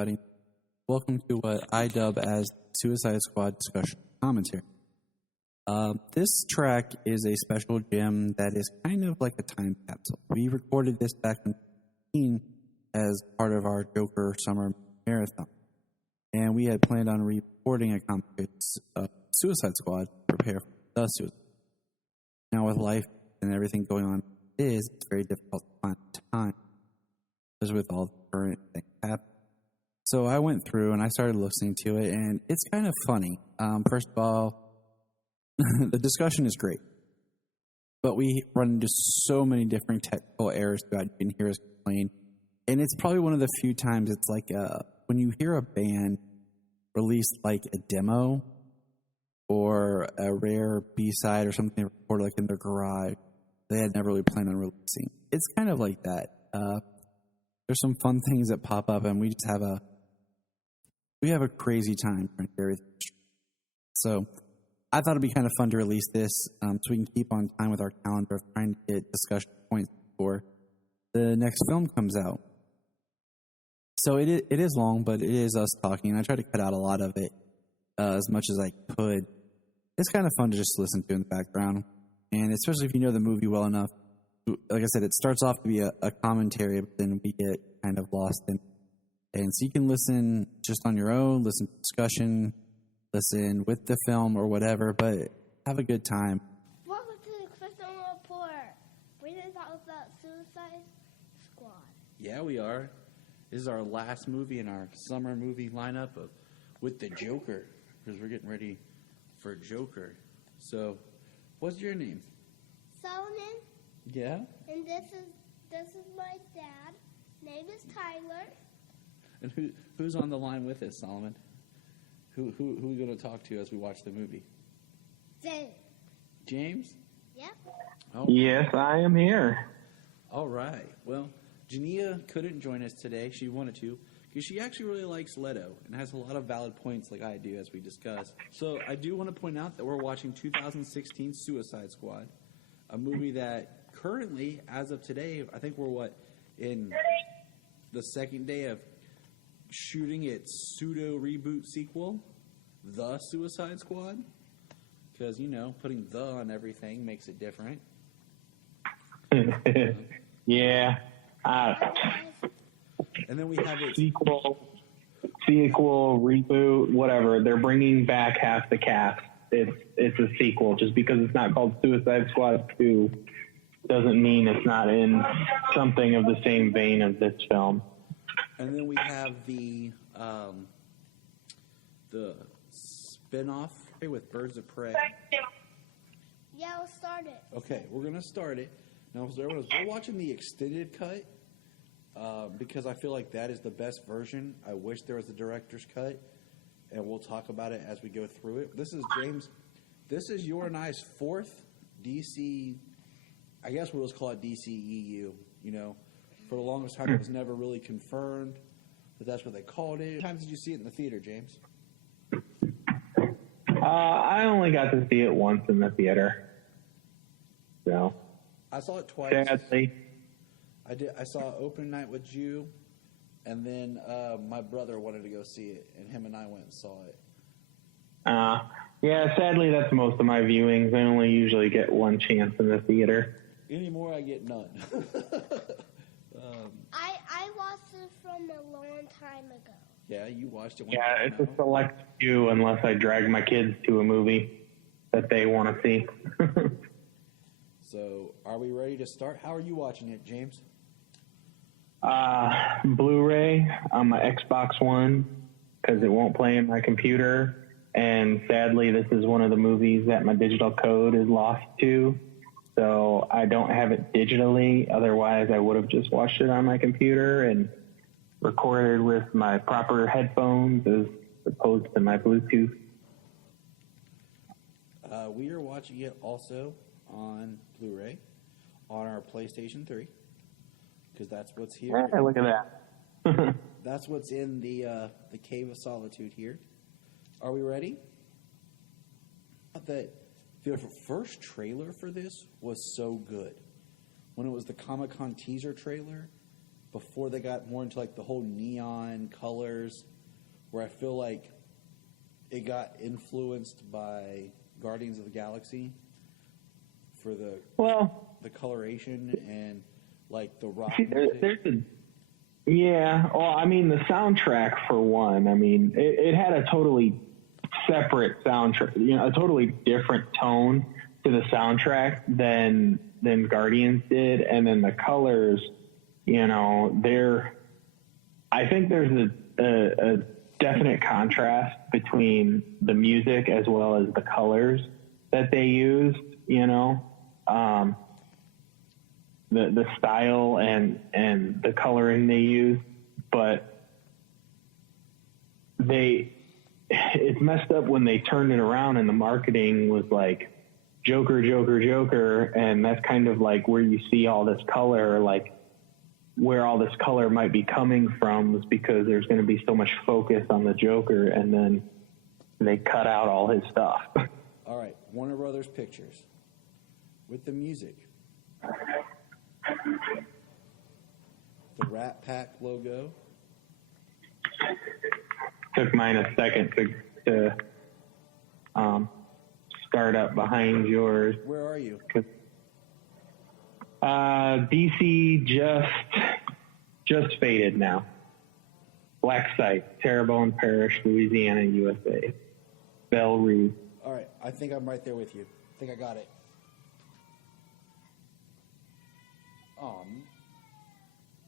everybody. Welcome to what I dub as Suicide Squad discussion commentary. This track is a special gem that is kind of like a time capsule. We recorded this back in 2015 as part of our Joker Summer Marathon. And we had planned on recording a commentary Suicide Squad to prepare for the Suicide. Now with life and everything going on, it's very difficult to find time, just with all the current things happening. So I went through and I started listening to it, and it's kind of funny. First of all, the discussion is great, but we run into so many different technical errors throughout. You can hear us complain, and it's probably one of the few times it's like when you hear a band release like a demo or a rare B-side or something recorded like in their garage they had never really planned on releasing. It's kind of like that. There's some fun things that pop up, and we just have a crazy time trying to carry everything. So I thought it'd be kind of fun to release this so we can keep on time with our calendar of trying to get discussion points before the next film comes out. So it is long, but it is us talking, and I try to cut out a lot of it as much as I could. It's kind of fun to just listen to in the background, and especially if you know the movie well enough. Like I said, it starts off to be a commentary, but then we get kind of lost in it. And so you can listen just on your own, listen to discussion, listen with the film or whatever, but have a good time. Welcome to the Krypton Report. We're going to talk about Suicide Squad. Yeah, we are. This is our last movie in our summer movie lineup with the Joker, because we're getting ready for Joker. So, what's your name? Solomon. Yeah? And this is my dad. Name is Tyler. And who's on the line with us, Solomon? Who are we going to talk to as we watch the movie? James. James? Yeah. Oh. Yes, I am here. All right. Well, Jania couldn't join us today. She wanted to, because she actually really likes Leto and has a lot of valid points like I do, as we discussed. So I do want to point out that we're watching 2016 Suicide Squad, a movie that currently, as of today, I think we're in the second day of shooting its pseudo-reboot sequel, The Suicide Squad, because, putting the on everything makes it different. Yeah. And then we have it... Sequel, reboot, whatever. They're bringing back half the cast. It's a sequel. Just because it's not called Suicide Squad 2 doesn't mean it's not in something of the same vein of this film. And then we have the spin-off with Birds of Prey. Yeah, we'll start it. Okay, we're going to start it. Now, we're watching the extended cut because I feel like that is the best version. I wish there was a director's cut, and we'll talk about it as we go through it. This is James. This is your and I's fourth DC, I guess we'll just call it DCEU, For the longest time, it was never really confirmed that that's what they called it. How many times did you see it in the theater, James? I only got to see it once in the theater. So I saw it twice. Sadly. I saw opening night with you, and then my brother wanted to go see it, and him and I went and saw it. Yeah, sadly, that's most of my viewings. I only usually get one chance in the theater. Anymore, I get none. I watched it from a long time ago. Yeah, you watched it. Yeah, it's a select few unless I drag my kids to a movie that they want to see. So, are we ready to start? How are you watching it, James? Blu-ray on my Xbox One because it won't play in my computer. And sadly, this is one of the movies that my digital code is lost to. So I don't have it digitally. Otherwise, I would have just watched it on my computer and recorded with my proper headphones as opposed to my Bluetooth. We are watching it also on Blu-ray on our PlayStation 3 because that's what's here. Yeah, look at that. That's what's in the Cave of Solitude here. Are we ready? The first trailer for this was so good. When it was the Comic-Con teaser trailer, before they got more into like the whole neon colors, where I feel like it got influenced by Guardians of the Galaxy for the coloration and like the rock. Well, I mean, the soundtrack for one. I mean, it had a totally separate soundtrack, a totally different tone to the soundtrack than Guardians did, and then the colors, I think there's a definite contrast between the music as well as the colors that they used, the style and the coloring they used, but it's messed up when they turned it around and the marketing was like Joker, Joker, Joker, and that's kind of like where you see all this color, like where all this color might be coming from is because there's going to be so much focus on the Joker, and then they cut out all his stuff. All right, Warner Brothers Pictures with the music. The Rat Pack logo. Took mine a second to start up behind yours. Where are you? DC just faded now. Black Site, Terrebonne Parish, Louisiana, USA. Belle Reve. All right, I think I'm right there with you. I think I got it.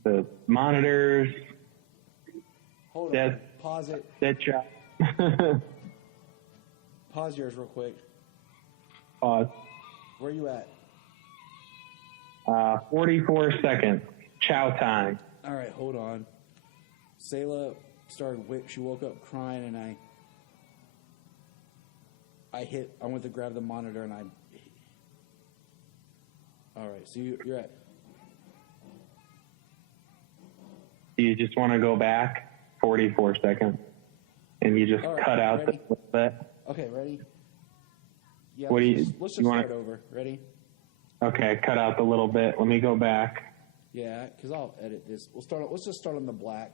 The monitors. Hold on. Pause it. Dead shot. Pause yours real quick. Pause. Where are you at? 44 seconds. Chow time. All right, hold on. Sayla she woke up crying, and I went to grab the monitor, and all right, so you're at. Do you just want to go back 44 seconds and you just cut out ready? the little bit? Okay, ready? Yeah, let's just start over. Ready? Okay, cut out the little bit. Let me go back. Yeah, because I'll edit this. Let's just start on the black.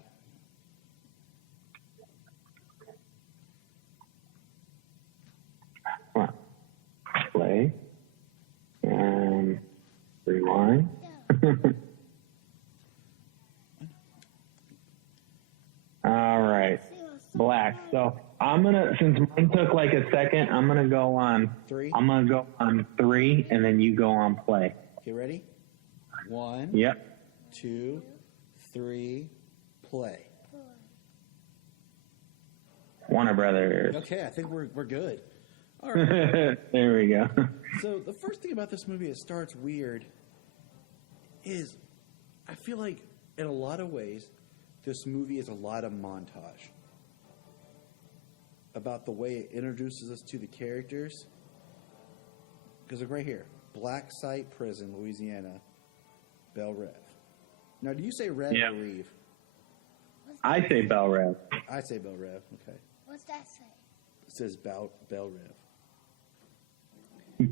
Come on. Play. And rewind. All right. Black. So since mine took like a second, I'm going to go on 3. I'm going to go on 3, and then you go on play. Okay, ready? 1. Yep. 2, 3, play. Warner Brothers. Okay, I think we're good. All right. There we go. So the first thing about this movie, it starts weird, is I feel like in a lot of ways, this movie is a lot of montage about the way it introduces us to the characters. Because look right here, Black Site Prison, Louisiana, Belle Rev. Now, do you say Rev or Reeve? I say Belle Rev. I say Belle Rev. Okay. What's that say? It says Belle Rev.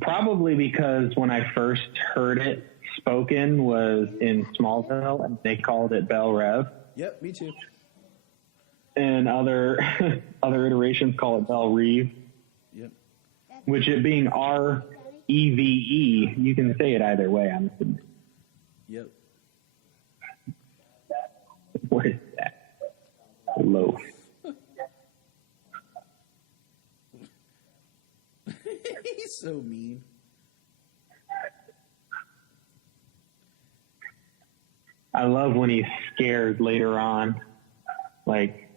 Probably because when I first heard it spoken was in Smallville, and they called it Belle Rev. Yep, me too. And other iterations call it Belle Reve. Yep. Which it being R-E-V-E, you can say it either way. I'm assuming. Yep. What is that? Loaf. He's so mean. I love when he's scared later on. Like,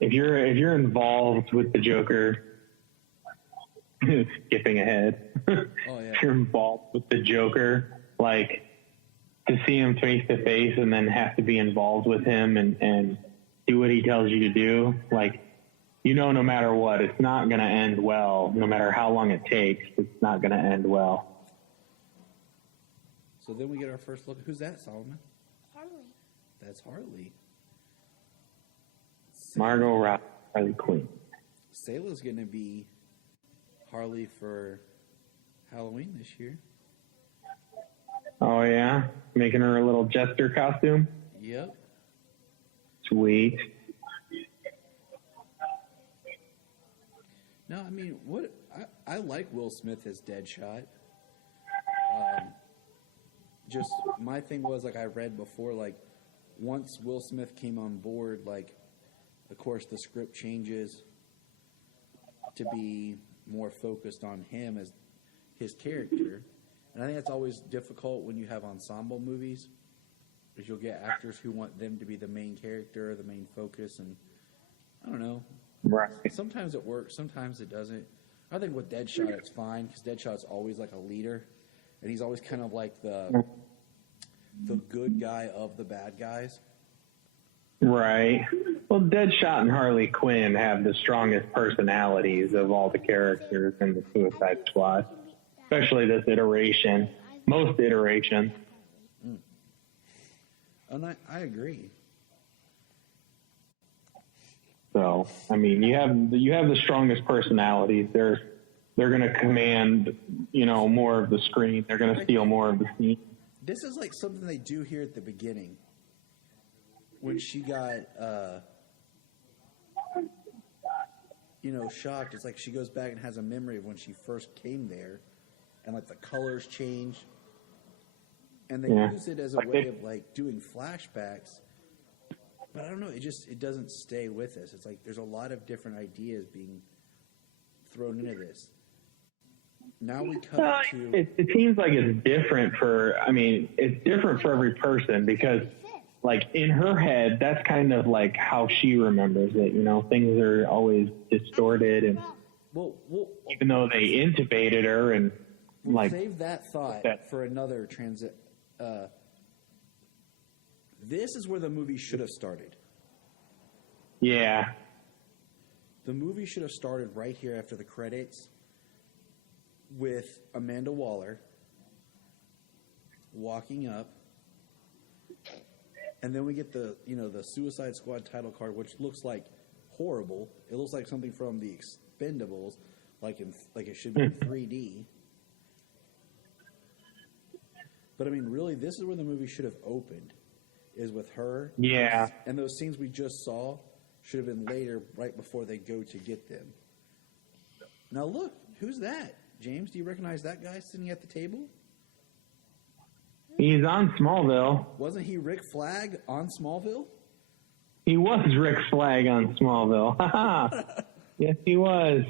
if you're involved with the Joker, skipping ahead. Oh, yeah. If you're involved with the Joker, like, to see him face to face and then have to be involved with him and do what he tells you to do, like, no matter what, it's not going to end well. No matter how long it takes, it's not going to end well. So then we get our first look. Who's that, Solomon? Harley. That's Harley. Margot Robbie, Harley Quinn. Sayla's going to be Harley for Halloween this year. Oh, yeah? Making her a little jester costume? Yep. Sweet. No, I mean, I like Will Smith as Deadshot. Just my thing was, like I read before, like once Will Smith came on board, like of course the script changes to be more focused on him as his character. And I think that's always difficult when you have ensemble movies, because you'll get actors who want them to be the main character, the main focus, and I don't know. Right. Sometimes it works, sometimes it doesn't. I think with Deadshot it's fine, because Deadshot's always like a leader, and he's always kind of like the good guy of the bad guys. Right. Well, Deadshot and Harley Quinn have the strongest personalities of all the characters in the Suicide Squad, especially this iteration. Most iterations. And I agree. So, I mean, you have the strongest personalities. They're going to command, more of the screen. They're going to steal more of the scene. This is like something they do here at the beginning. When she got, shocked, it's like she goes back and has a memory of when she first came there, and like the colors change, and they use it as a way of like doing flashbacks. But I don't know, it doesn't stay with us. It's like there's a lot of different ideas being thrown into this. Now we cut to... It seems like it's different it's different for every person, because like in her head, that's kind of like how she remembers it. Things are always distorted, and even though they intubated her and we'll save that thought for another transit. This is where the movie should have started. Yeah. The movie should have started right here after the credits with Amanda Waller walking up, and then we get the Suicide Squad title card, which looks like horrible. It looks like something from the Expendables, like it should be in 3D. But I mean, really, this is where the movie should have opened, is with her. Yeah. And those scenes we just saw should have been later, right before they go to get them. Now look, who's that? James, do you recognize that guy sitting at the table? He's on Smallville. Wasn't he Rick Flag on Smallville? He was Rick Flag on Smallville. Yes, he was.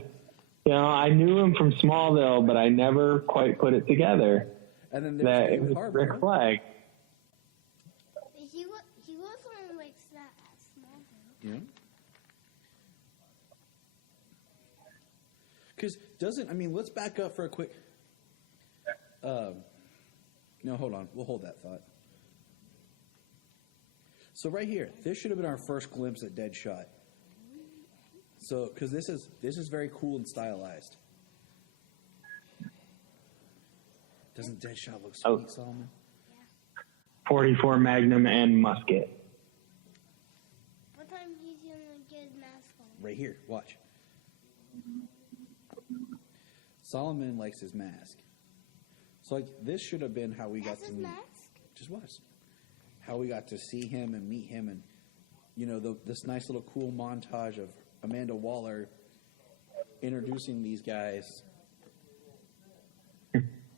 I knew him from Smallville, but I never quite put it together. And then that it was Rick Flag. He was one like that at Smallville. Yeah. Because let's back up for a quick... No, hold on. We'll hold that thought. So right here, this should have been our first glimpse at Deadshot. So, because this is very cool and stylized. Doesn't Deadshot look sweet, Solomon? 44 Magnum and musket. What time he's gonna get his mask on? Right here, watch. Solomon likes his mask. So, like, this should have been how we got to meet. Mask? Just was. How we got to see him and meet him, and, this nice little cool montage of Amanda Waller introducing these guys.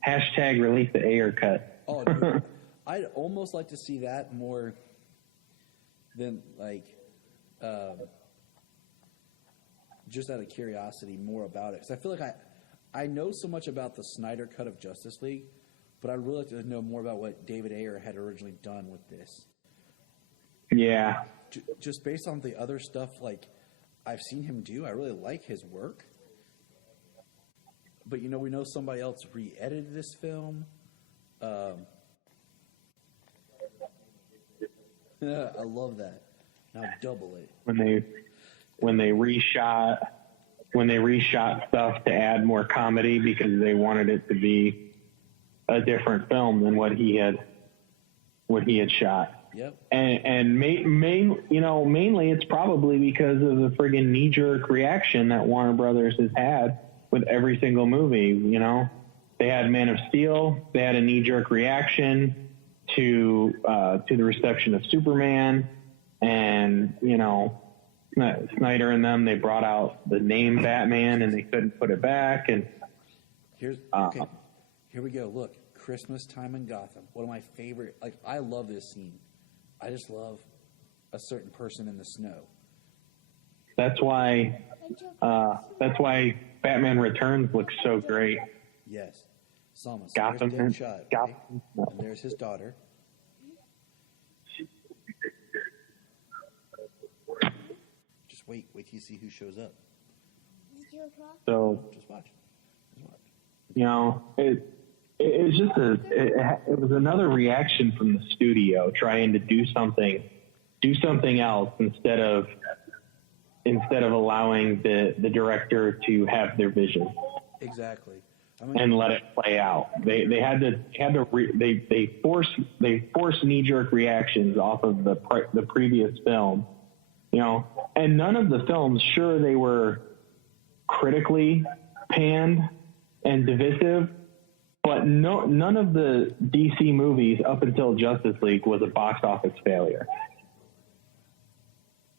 Hashtag release the Ayer cut. Oh, dude. I'd almost like to see that more than, like, just out of curiosity, more about it. Because I feel like I know so much about the Snyder cut of Justice League, but I'd really like to know more about what David Ayer had originally done with this. Yeah. Just based on the other stuff, like, I've seen him do, I really like his work. But, we know somebody else re-edited this film. I love that. Now double it. When they reshot stuff to add more comedy, because they wanted it to be a different film than what he had shot. Yep. And mainly it's probably because of the friggin' knee-jerk reaction that Warner Brothers has had with every single movie. They had Man of Steel, they had a knee-jerk reaction to the reception of Superman, and Snyder and them, they brought out the name Batman and they couldn't put it back. And Here we go. Look, Christmas time in Gotham. One of my favorite. Like, I love this scene. I just love a certain person in the snow. that's why Batman Returns looks so great. Yes, Salma. So Gotham, there's Deadshot, okay? Gotham. And there's his daughter. Just wait till you see who shows up. Did you cross? So Just watch. it was just it was another reaction from the studio trying to do something else instead of allowing the director to have their vision. Exactly. And let it play out. They forced knee-jerk reactions off of the previous film, and none of the films, sure, they were critically panned and divisive, but none of the DC movies up until Justice League was a box office failure.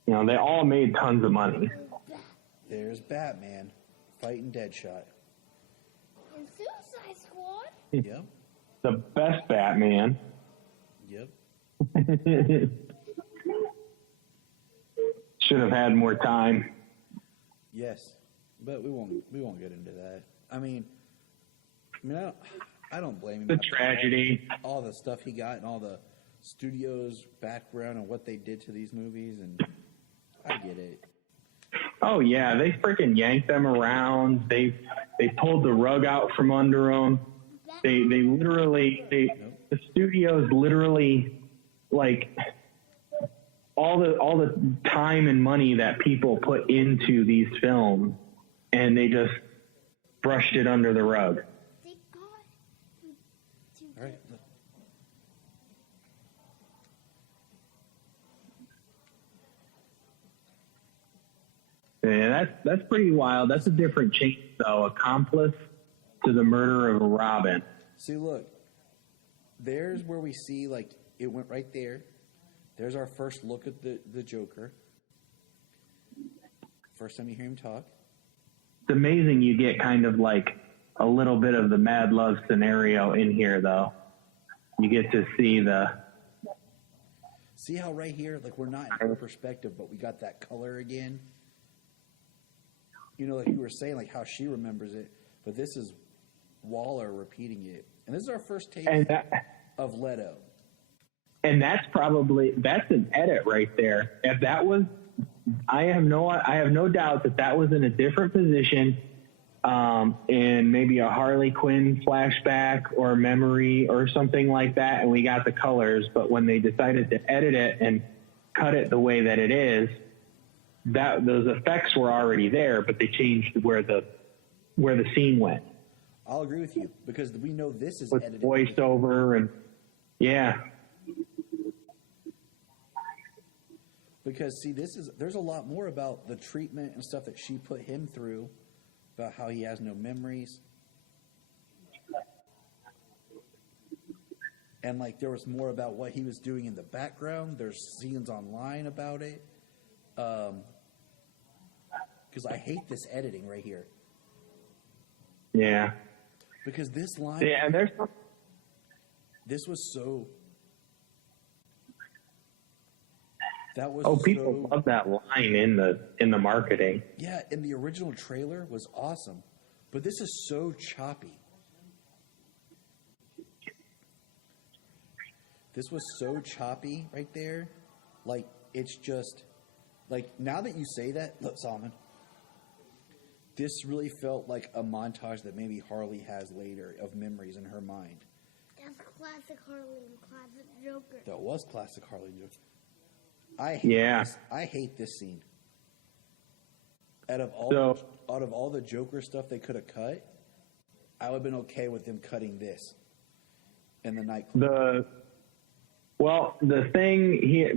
They all made tons of money. There's Batman fighting Deadshot. And Suicide Squad? Yep. The best Batman. Yep. Should have had more time. Yes, but we won't get into that. I don't blame him. The tragedy. All the stuff he got and all the studio's background and what they did to these movies, and I get it. Oh yeah, they freaking yanked them around. They pulled the rug out from under them. The studios literally, like, all the time and money that people put into these films, and they just brushed it under the rug. They got All right. Yeah, that's pretty wild. That's a different change, though. Accomplice to the murder of Robin. See, look, there's where we see, like, it went right there. There's our first look at the Joker. First time you hear him talk. It's amazing you get kind of like a little bit of the Mad Love scenario in here, though. You get to see See how right here, like, we're not in her perspective, but we got that color again. Like you were saying, like how she remembers it, but this is Waller repeating it, and this is our first taste of Leto. And that's an edit right there. If that was, I have no doubt that was in a different position, in maybe a Harley Quinn flashback or memory or something like that, and we got the colors. But when they decided to edit it and cut it the way that it is, those effects were already there, but they changed where the scene went. I'll agree with you because we know this is with edited. Voiceover and yeah. Because see, there's a lot more about the treatment and stuff that she put him through, about how he has no memories, and like there was more about what he was doing in the background. There's scenes online about it. Because I hate this editing right here. Yeah. Because this line. Yeah, and this was so. That was. Oh, people love that line in the marketing. Yeah, and the original trailer was awesome, but this is so choppy. This was so choppy right there, like it's just. Like, now that you say that, look, Solomon, this really felt like a montage that maybe Harley has later of memories in her mind. That's classic Harley and classic Joker. That was classic Harley and Joker. I hate this scene. Out of all the Joker stuff they could have cut, I would have been okay with them cutting this in the nightclub. The thing here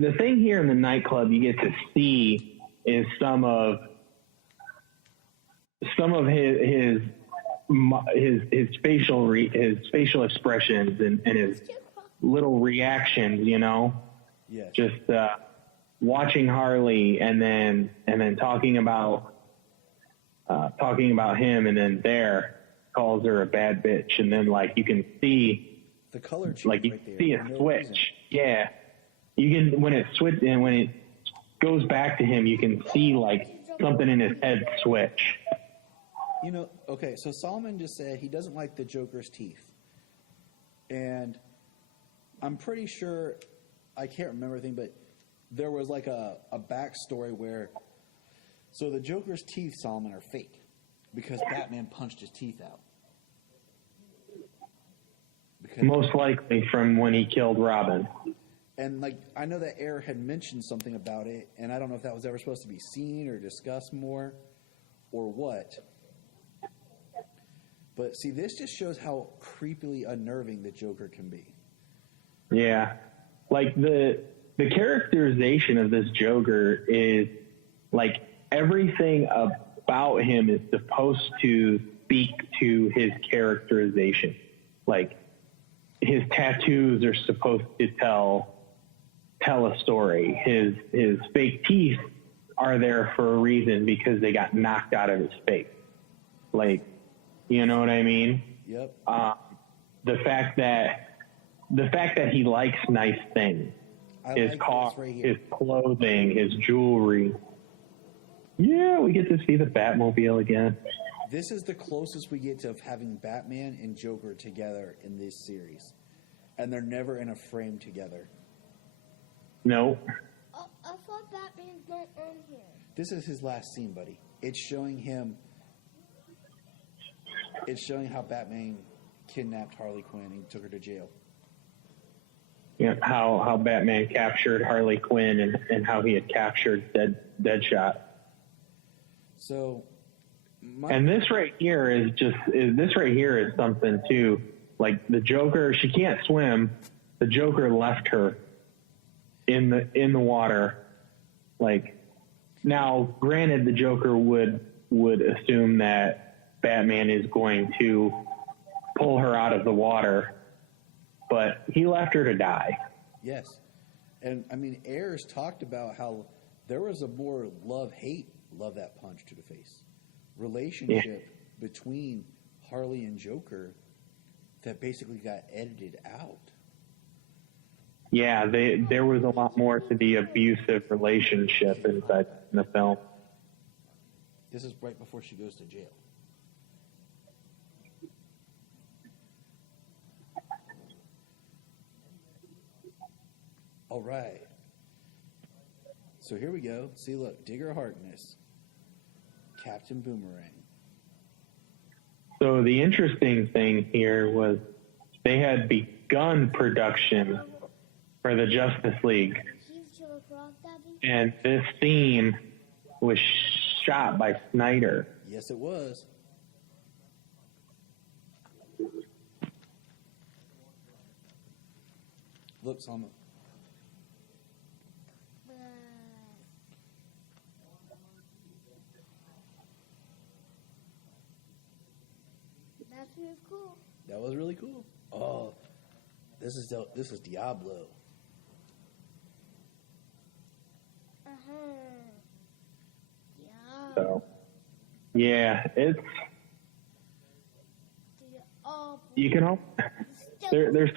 in the nightclub you get to see is some of his facial expressions and his little reactions, Yes. just watching Harley and then talking about him, and then there calls her a bad bitch, and then like you can see the color change like you right there. see a for no switch. reason. Yeah, you can when it switch and when it goes back to him, you can see like something in his head switch. Okay, so Solomon just said he doesn't like the Joker's teeth. And I'm pretty sure, I can't remember everything, but there was like a backstory where, so the Joker's teeth, Solomon, are fake because Batman punched his teeth out. Most likely from when he killed Robin. And like, I know that Air had mentioned something about it, and I don't know if that was ever supposed to be seen or discussed more or what. But see, this just shows how creepily unnerving the Joker can be. Yeah. Like the characterization of this Joker is like everything about him is supposed to speak to his characterization. Like his tattoos are supposed to tell a story. His fake teeth are there for a reason because they got knocked out of his face. Like, you know what I mean? Yep. The fact that he likes nice things, his like car, this right here. his clothing, his jewelry. Yeah, we get to see the Batmobile again. This is the closest we get to having Batman and Joker together in this series. And they're never in a frame together. No. I thought Batman's not on here. This is his last scene, buddy. It's showing how Batman kidnapped Harley Quinn and took her to jail. Yeah, how Batman captured Harley Quinn and how he had captured Deadshot. So, and this right here is something too. Like the Joker, she can't swim. The Joker left her in the water. Like now, granted, the Joker would assume that Batman is going to pull her out of the water, but he left her to die. yes. And, I mean, Ayers talked about how there was a more love that punch to the face relationship between Harley and Joker that basically got edited out. Yeah, there was a lot more to the abusive relationship inside the film. This is right before she goes to jail. All right. So here we go. See, look, Digger Harkness, Captain Boomerang. So the interesting thing here was they had begun production for the Justice League, He's Killer Croc, Daddy. and this scene was shot by Snyder. Yes, it was. Look, Salma. That's really cool. That was really cool. Oh, this is Diablo. Yeah. So yeah, it's you can there's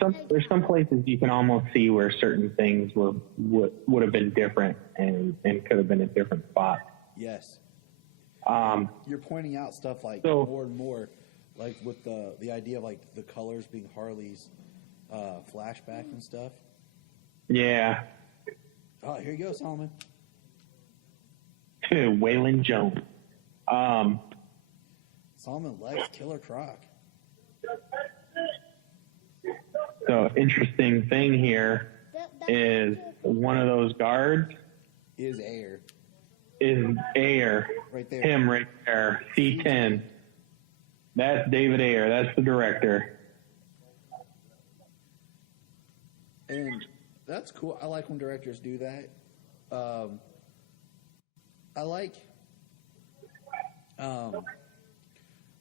some places you can almost see where certain things would have been different and could have been a different spot. Yes. You're pointing out stuff like So- more and more, like with the idea of like the colors being Harley's flashback and stuff. Yeah. Oh, here you go, Solomon. Waylon Jones. Solomon likes Killer Croc. So interesting thing here is one of those guards Is Air is Ayer. right there? Him right there. C10. That's David Ayer. That's the director. And that's cool. I like when directors do that. I like.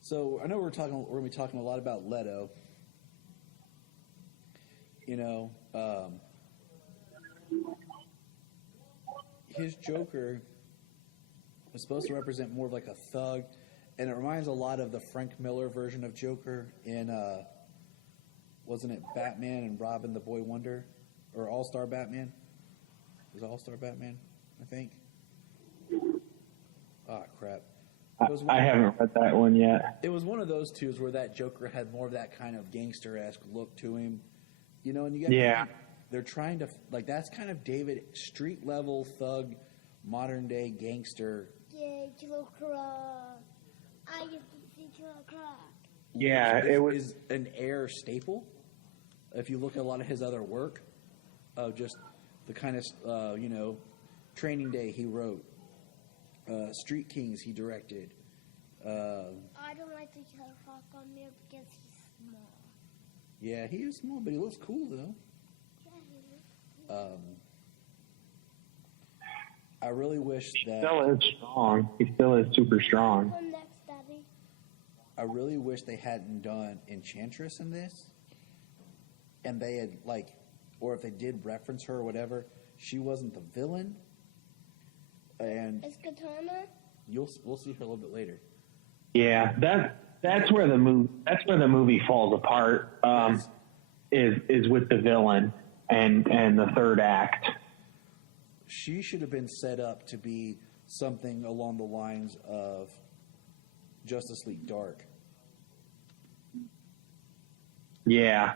So I know we're going to be talking a lot about Leto, you know, his Joker was supposed to represent more of like a thug, and it reminds a lot of the Frank Miller version of Joker in, wasn't it Batman and Robin the Boy Wonder? Or All-Star Batman? It was All-Star Batman, I think. Ah, crap. I haven't read that one yet. It was one of those twos where that Joker had more of that kind of gangster-esque look to him. You know, and you got they're trying to, like, that's kind of David, street-level thug, modern-day gangster. Yeah, Killer Croc. I used to see Killer Croc. Yeah, it was is an Air staple. If you look at a lot of his other work, just the kind of, you know, Training Day he wrote, Street Kings he directed. I don't like the Killer Croc on there because he's small. Yeah, he is small, but he looks cool, though. Yeah, he looks cool. I really wish that... still is strong. He still is super strong. Go next, Daddy. I really wish they hadn't done Enchantress in this. And they had, like, or if they did reference her or whatever, she wasn't the villain. And Is Katana? we'll see her a little bit later. Yeah, that's where the movie falls apart. Is with the villain and the third act. She should have been set up to be something along the lines of Justice League Dark. Yeah.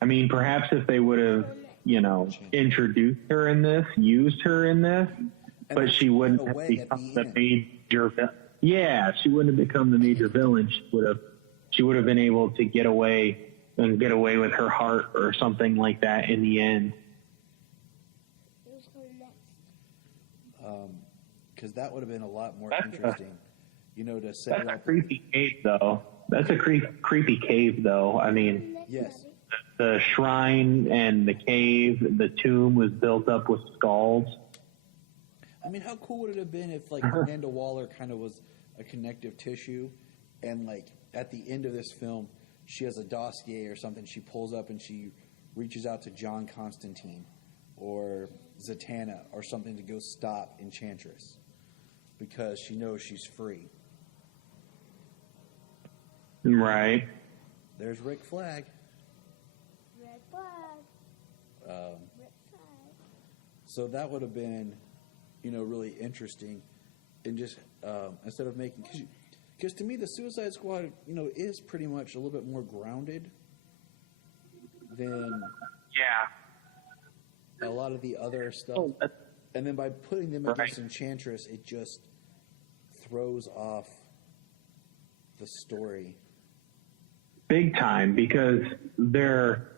I mean, perhaps if they would have, you know, introduced her in this, used her in this, but she wouldn't have become the major. Yeah, she wouldn't have become the major villain. She would have been able to get away with her heart or something like that in the end. Who's going next? Because that would have been a lot more interesting, you know, to set it That's up. a creepy cave, though. That's a creepy cave, though. I mean, Next, Yes. Daddy. the shrine and the cave, the tomb was built up with skulls. I mean, how cool would it have been if, like, Amanda Waller kind of was a connective tissue, and, like, at the end of this film, she has a dossier or something she pulls up and she reaches out to John Constantine or Zatanna or something to go stop Enchantress because she knows she's free. Right. There's Rick Flag. Red flag. Um, Red flag. So that would have been, you know, really interesting. And just instead of making, because to me the Suicide Squad, you know, is pretty much a little bit more grounded than a lot of the other stuff. Oh, that's- And then by putting them against Enchantress, it just throws off the story. Big time, because they're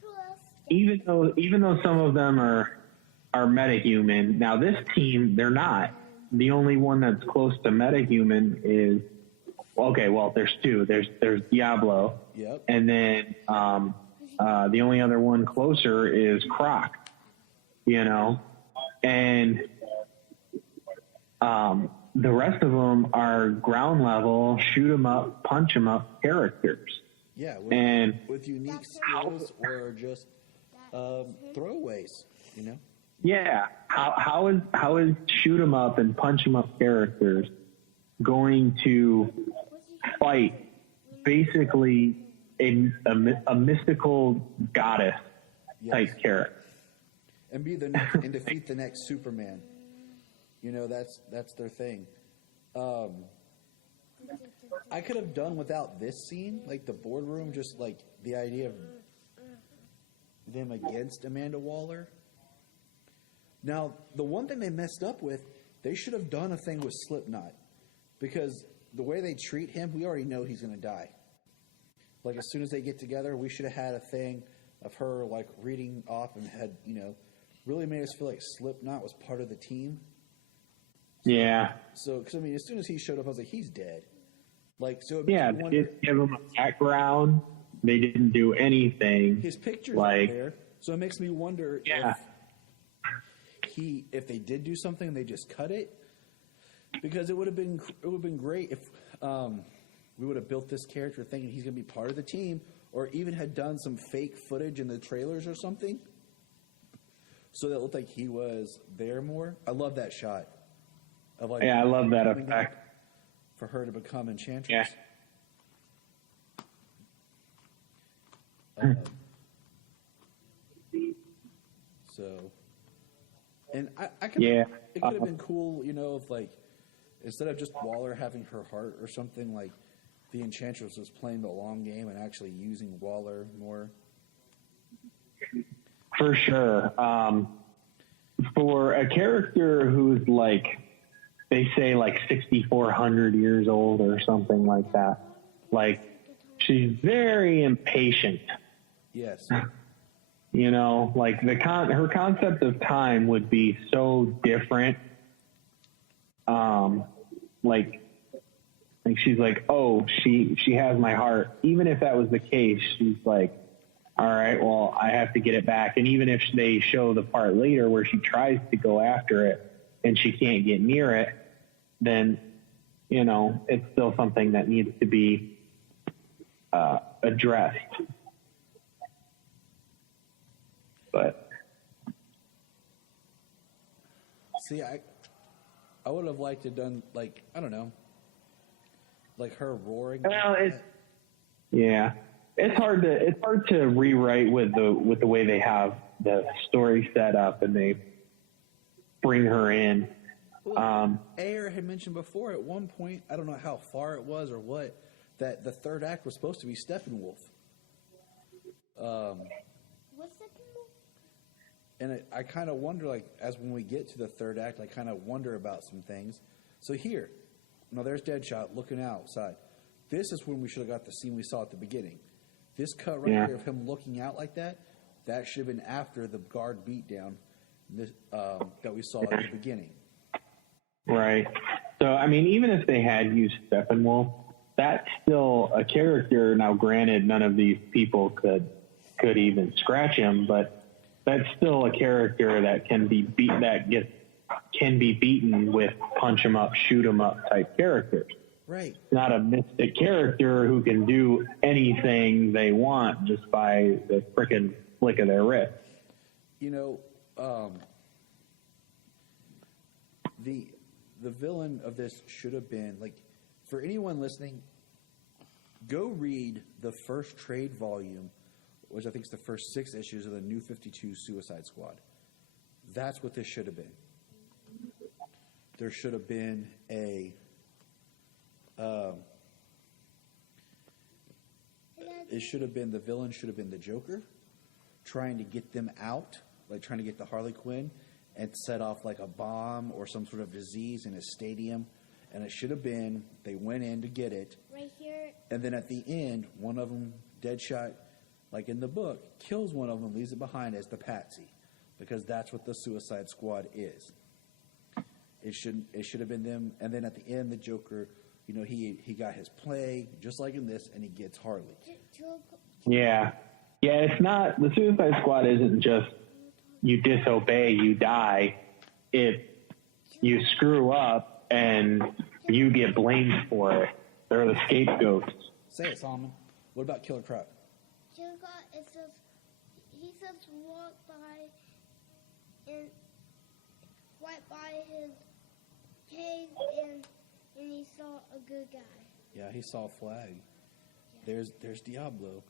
Who else? even though some of them are metahuman. Now this team, they're not. The only one that's close to metahuman is there's two. There's Diablo, Yep. and then the only other one closer is Croc. You know, and the rest of them are ground level, shoot 'em up, punch 'em up characters. Yeah, with unique skills or just throwaways, you know? Yeah, how is shoot 'em up and punch 'em up characters going to fight basically a mystical goddess type character? And be the next, and defeat the next Superman. You know, that's their thing. I could have done without this scene, like the boardroom, just like the idea of them against Amanda Waller. Now, the one thing they messed up with, they should have done a thing with Slipknot, because the way they treat him, we already know he's going to die. Like, as soon as they get together, we should have had a thing of her, like, reading off and had, you know, really made us feel like Slipknot was part of the team. Yeah. So, because, I mean, as soon as he showed up, I was like, he's dead. Like, so it makes Yeah, me they wonder, didn't give him a background. They didn't do anything. his picture's like, out there, so it makes me wonder Yeah. if they did do something and they just cut it, because it would have been great if we would have built this character thinking he's going to be part of the team, or even had done some fake footage in the trailers or something, so that it looked like he was there more. I love that shot of like I love that effect for her to become Enchantress. Yeah. So, and I could, Yeah. it could have been cool, you know, if like instead of just Waller having her heart or something, like the Enchantress was playing the long game and actually using Waller more. For sure. For a character who's like, they say like 6,400 years old or something like that, like she's very impatient. Yes. You know, like her concept of time would be so different. Like she's like, oh, she has my heart. Even if that was the case, she's like, all right, well, I have to get it back. And even if they show the part later where she tries to go after it and she can't get near it, then, you know, it's still something that needs to be addressed. But see, I would have liked to done like, I don't know, like her roaring. well, it's hard to rewrite with the way they have the story set up and they bring her in. Well, Ayer had mentioned before at one point, I don't know how far it was or what, that the third act was supposed to be Steppenwolf. What's that? And I kind of wonder, like, as when we get to the third act, I kind of wonder about some things. So here, now there's Deadshot looking outside. This is when we should have got the scene we saw at the beginning. This cut right here of him looking out like that should have been after the guard beatdown that we saw at the beginning. Right. So, I mean, even if they had used Steppenwolf, that's still a character. Now, granted, none of these people could even scratch him, but that's still a character that can be beaten with punch 'em up, shoot 'em up type characters. Right. Not a mystic character who can do anything they want just by the frickin' flick of their wrist. You know, the villain of this should have been, like, for anyone listening, go read the first trade volume, which I think is the first 6 issues of the New 52 Suicide Squad. That's what this should have been. There should have been the villain should have been the Joker, trying to get them out, like trying to get the Harley Quinn and set off like a bomb or some sort of disease in a stadium. And it should have been, they went in to get it. Right here. And then at the end, one of them, Deadshot, like in the book, kills one of them, leaves it behind as the patsy, because that's what the Suicide Squad is. It should have been them. And then at the end, the Joker, you know, he got his plague, just like in this, and he gets Harley. Yeah. Yeah, it's not, the Suicide Squad isn't just you disobey, you die. You screw up and you get blamed for it. They're the scapegoats. Say it, Solomon. What about Killer Croc? Killer Croc, he says walk by and right by his cave and he saw a good guy. Yeah, he saw a flag. Yeah. There's Diablo.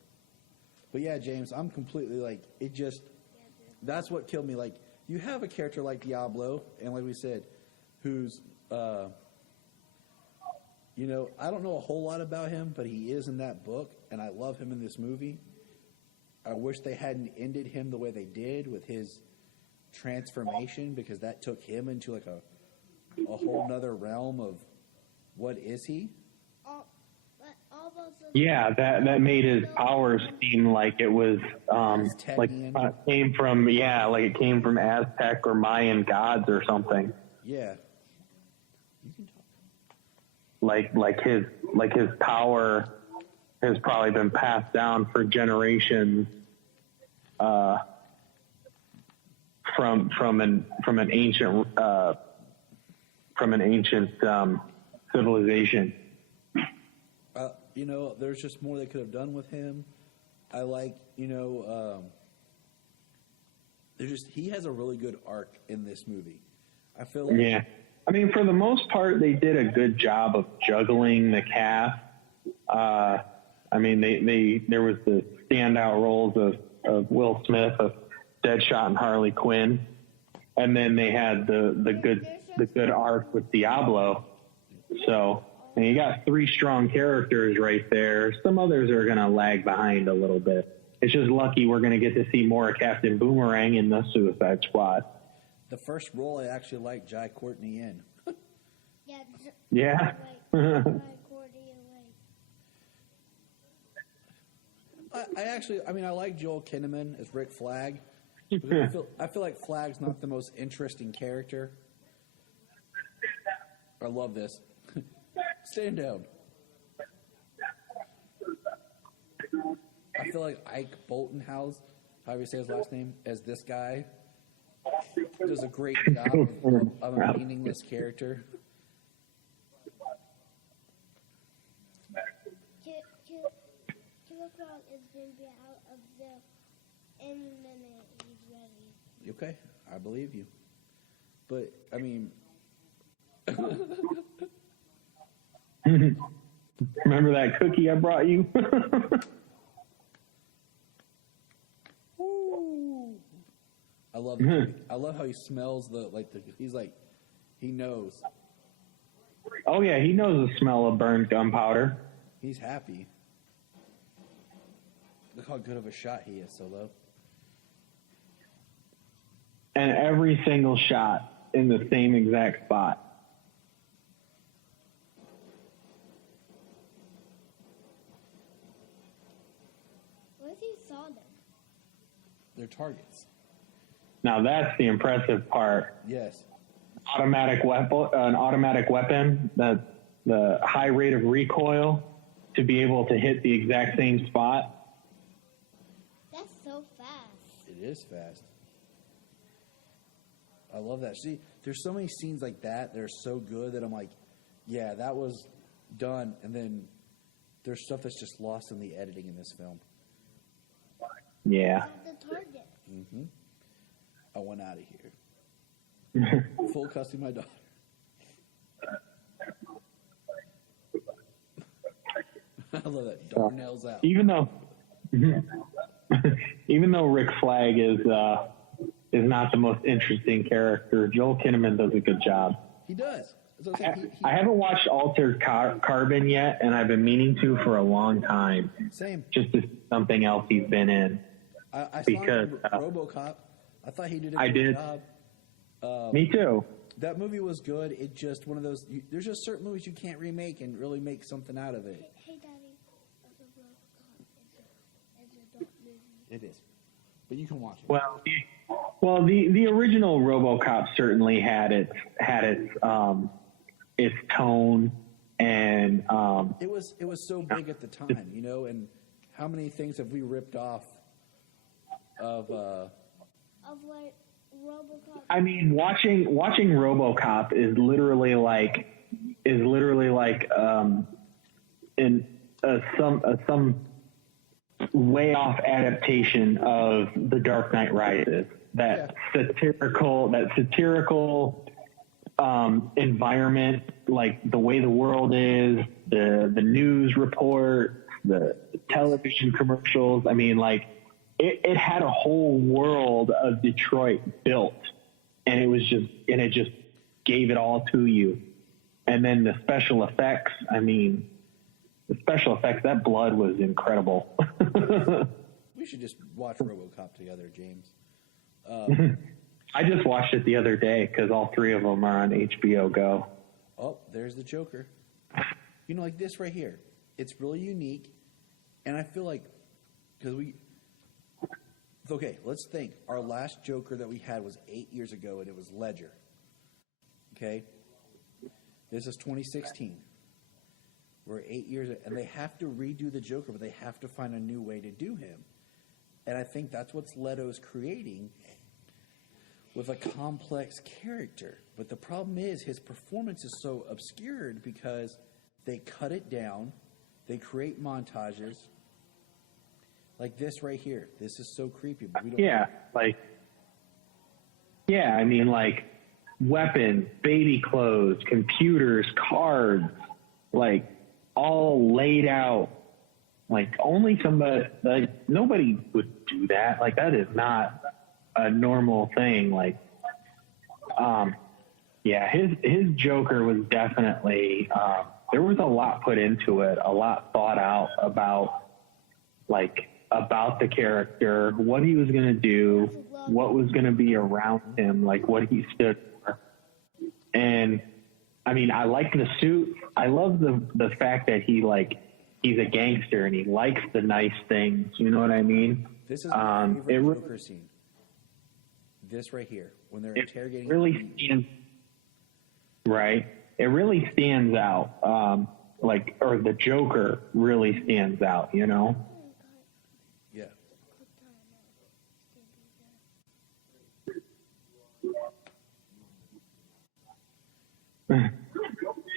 But yeah, James, I'm completely like, it just, that's what killed me. Like, you have a character like Diablo, and like we said, who's, you know, I don't know a whole lot about him, but he is in that book, and I love him in this movie. I wish they hadn't ended him the way they did with his transformation, because that took him into like a whole nother realm of what is he? Yeah, that made his powers seem like it was like it came from Aztec or Mayan gods or something. Yeah. You can talk. Like his power has probably been passed down for generations from an ancient civilization. You know, there's just more they could have done with him. I like, he has a really good arc in this movie. I feel like Yeah. I mean, for the most part, they did a good job of juggling the cast. I mean, there was the standout roles of Will Smith, of Deadshot and Harley Quinn, and then they had the good arc with Diablo. So, and you got 3 strong characters right there. Some others are going to lag behind a little bit. It's just lucky we're going to get to see more of Captain Boomerang in the Suicide Squad. the first role I actually liked Jai Courtney in. Yeah. I like Joel Kinnaman as Rick Flag. I feel like Flag's not the most interesting character. I love this. Stand down. I feel like Ike Boltonhouse, however you say his last name, as this guy, does a great job of a meaningless character. Killer Frog is going to be out of the in a minute. He's ready. Okay, I believe you. But, I mean... Remember that cookie I brought you? I love I love how he smells he knows. Oh yeah, he knows the smell of burned gunpowder. He's happy. Look how good of a shot he is, Solo. And every single shot in the same exact spot. What if he saw them? They're targets. Now that's the impressive part. Yes. An automatic weapon, the high rate of recoil to be able to hit the exact same spot. That's so fast. It is fast. I love that. See, there's so many scenes like that that are so good that I'm like, yeah, that was done. And then there's stuff that's just lost in the editing in this film. Yeah. The target. Mm-hmm. I went out of here. Full cussing my daughter. I love that. Darnell's out. Even though Rick Flag is not the most interesting character, Joel Kinnaman does a good job. He does. I haven't watched Altered Carbon yet, and I've been meaning to for a long time. Same. Just to see something else he's been in. I saw him in RoboCop. I thought he did a good job. Me too. That movie was good. It just one of those. There's just certain movies you can't remake and really make something out of it. Hey, Daddy. It's a dark movie. It is, but you can watch it. Well, the original RoboCop certainly had its tone, and it was so big at the time, and how many things have we ripped off of like RoboCop. I mean, watching RoboCop is literally like some way off adaptation of The Dark Knight Rises. That satirical environment, like the way the world is, the news report, the television commercials. I mean, like it had a whole world of Detroit built, and it just gave it all to you. And then the special effects. I mean, the special effects. That blood was incredible. We should just watch RoboCop together, James. I just watched it the other day because all 3 of them are on HBO Go. Oh, there's the Joker. Like this right here. It's really unique, and I feel like okay, let's think. Our last Joker that we had was 8 years ago, and it was Ledger. Okay, this is 2016. We're 8 years, and they have to redo the Joker, but they have to find a new way to do him. And I think that's what Leto's creating with a complex character. But the problem is his performance is so obscured because they cut it down, they create montages, Like this right here. This is so creepy, but we don't. Yeah, I mean, like weapons, baby clothes, computers, cards, like all laid out. Like only somebody, like nobody would do that. Like that is not a normal thing. Like, yeah, his Joker was definitely, there was a lot put into it, a lot thought out about the character, what he was going to do, what was going to be around him, like what he stood for. And I mean, I like the suit. I love the fact that he's a gangster and he likes the nice things. You know what I mean? This is my favorite Joker scene. This right here, when they're interrogating. Really stands, right. It really stands out. Or the Joker really stands out. You know. Yeah.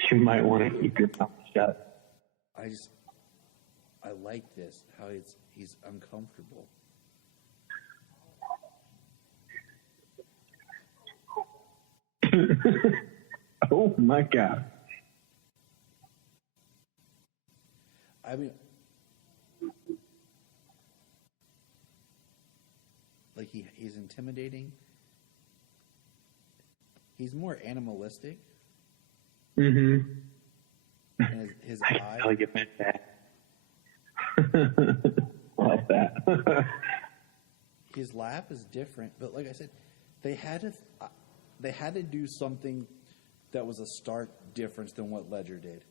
You might want to keep your mouth shut. I like this, how he's uncomfortable. Oh my God. I mean, like he's intimidating. He's more animalistic. Mm-hmm. And his I eye. can tell you meant that. Love that. His laugh is different, but like I said, they had to do something that was a stark difference than what Ledger did.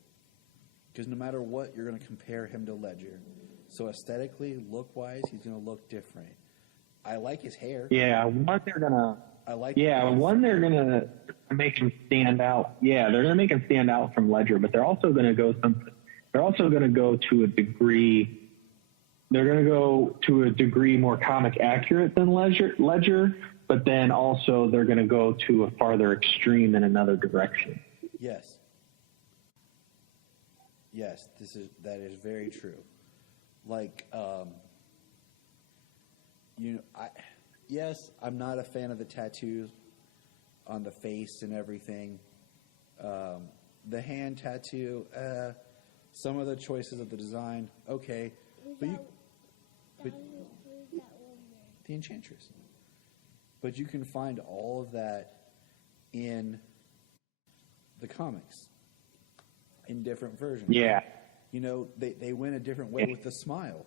Because no matter what, you're going to compare him to Ledger. So aesthetically, look-wise, he's going to look different. I like his hair. Yeah, one they're gonna. I like. Yeah, one they're gonna make him stand out. Yeah, they're gonna make him stand out from Ledger, but they're also gonna go to a degree. They're gonna go to a degree more comic accurate than Ledger, but then also they're gonna go to a farther extreme in another direction. Yes. Yes, that is very true. Like, I'm not a fan of the tattoos on the face and everything. The hand tattoo, some of the choices of the design, okay, but the Enchantress. But you can find all of that in the comics. In different versions. Yeah. You know, they went a different way with the smile.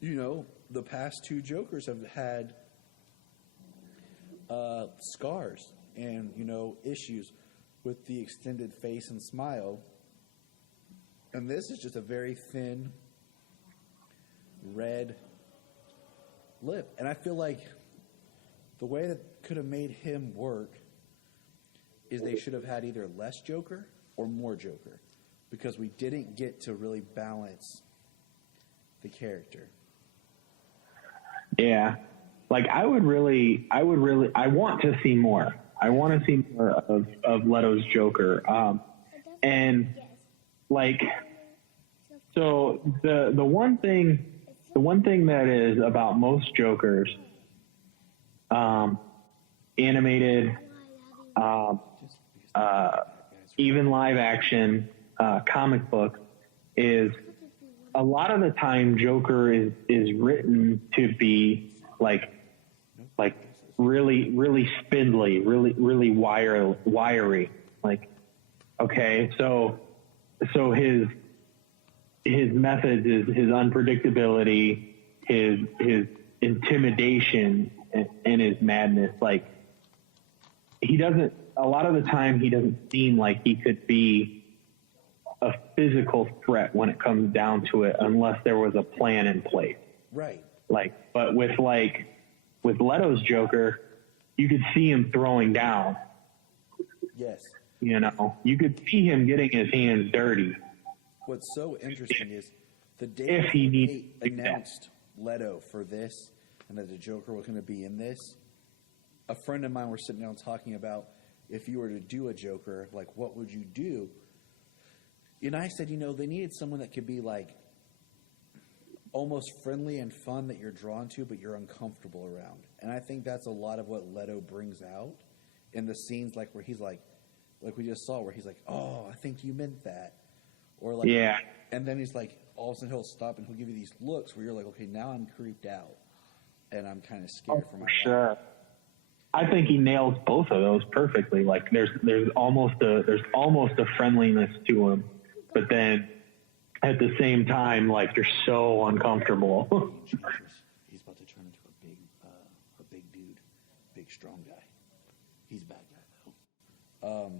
You know, the past two Jokers have had scars and, issues with the extended face and smile. And this is just a very thin red lip. And I feel like the way that could have made him work is they should have had either less Joker or more Joker, because we didn't get to really balance the character. Yeah. Like I want to see more. I want to see more of Leto's Joker. And like, so the one thing that is about most Jokers, animated, even live action, comic book, is a lot of the time Joker is written to be like really spindly, really wiry. Like, okay, so his methods is his unpredictability, his intimidation, and his madness. Like, a lot of the time he doesn't seem like he could be a physical threat when it comes down to it, unless there was a plan in place. Right. Like, but with Leto's Joker, you could see him throwing down. Yes. You could see him getting his hands dirty. What's so interesting is the day If he needs they announced Leto for this and that the Joker was going to be in this, a friend of mine were sitting down talking about, if you were to do a Joker, like, what would you do? And I said, they needed someone that could be like almost friendly and fun that you're drawn to, but you're uncomfortable around. And I think that's a lot of what Leto brings out in the scenes, like where he's like we just saw, where he's like, "Oh, I think you meant that," or like, yeah. And then he's like, all of a sudden he'll stop and he'll give you these looks where you're like, "Okay, now I'm creeped out, and I'm kind of scared for my life." Sure. I think he nails both of those perfectly. Like there's almost a friendliness to him, but then at the same time, like you're so uncomfortable. He's about to turn into a big dude, big strong guy. He's a bad guy though.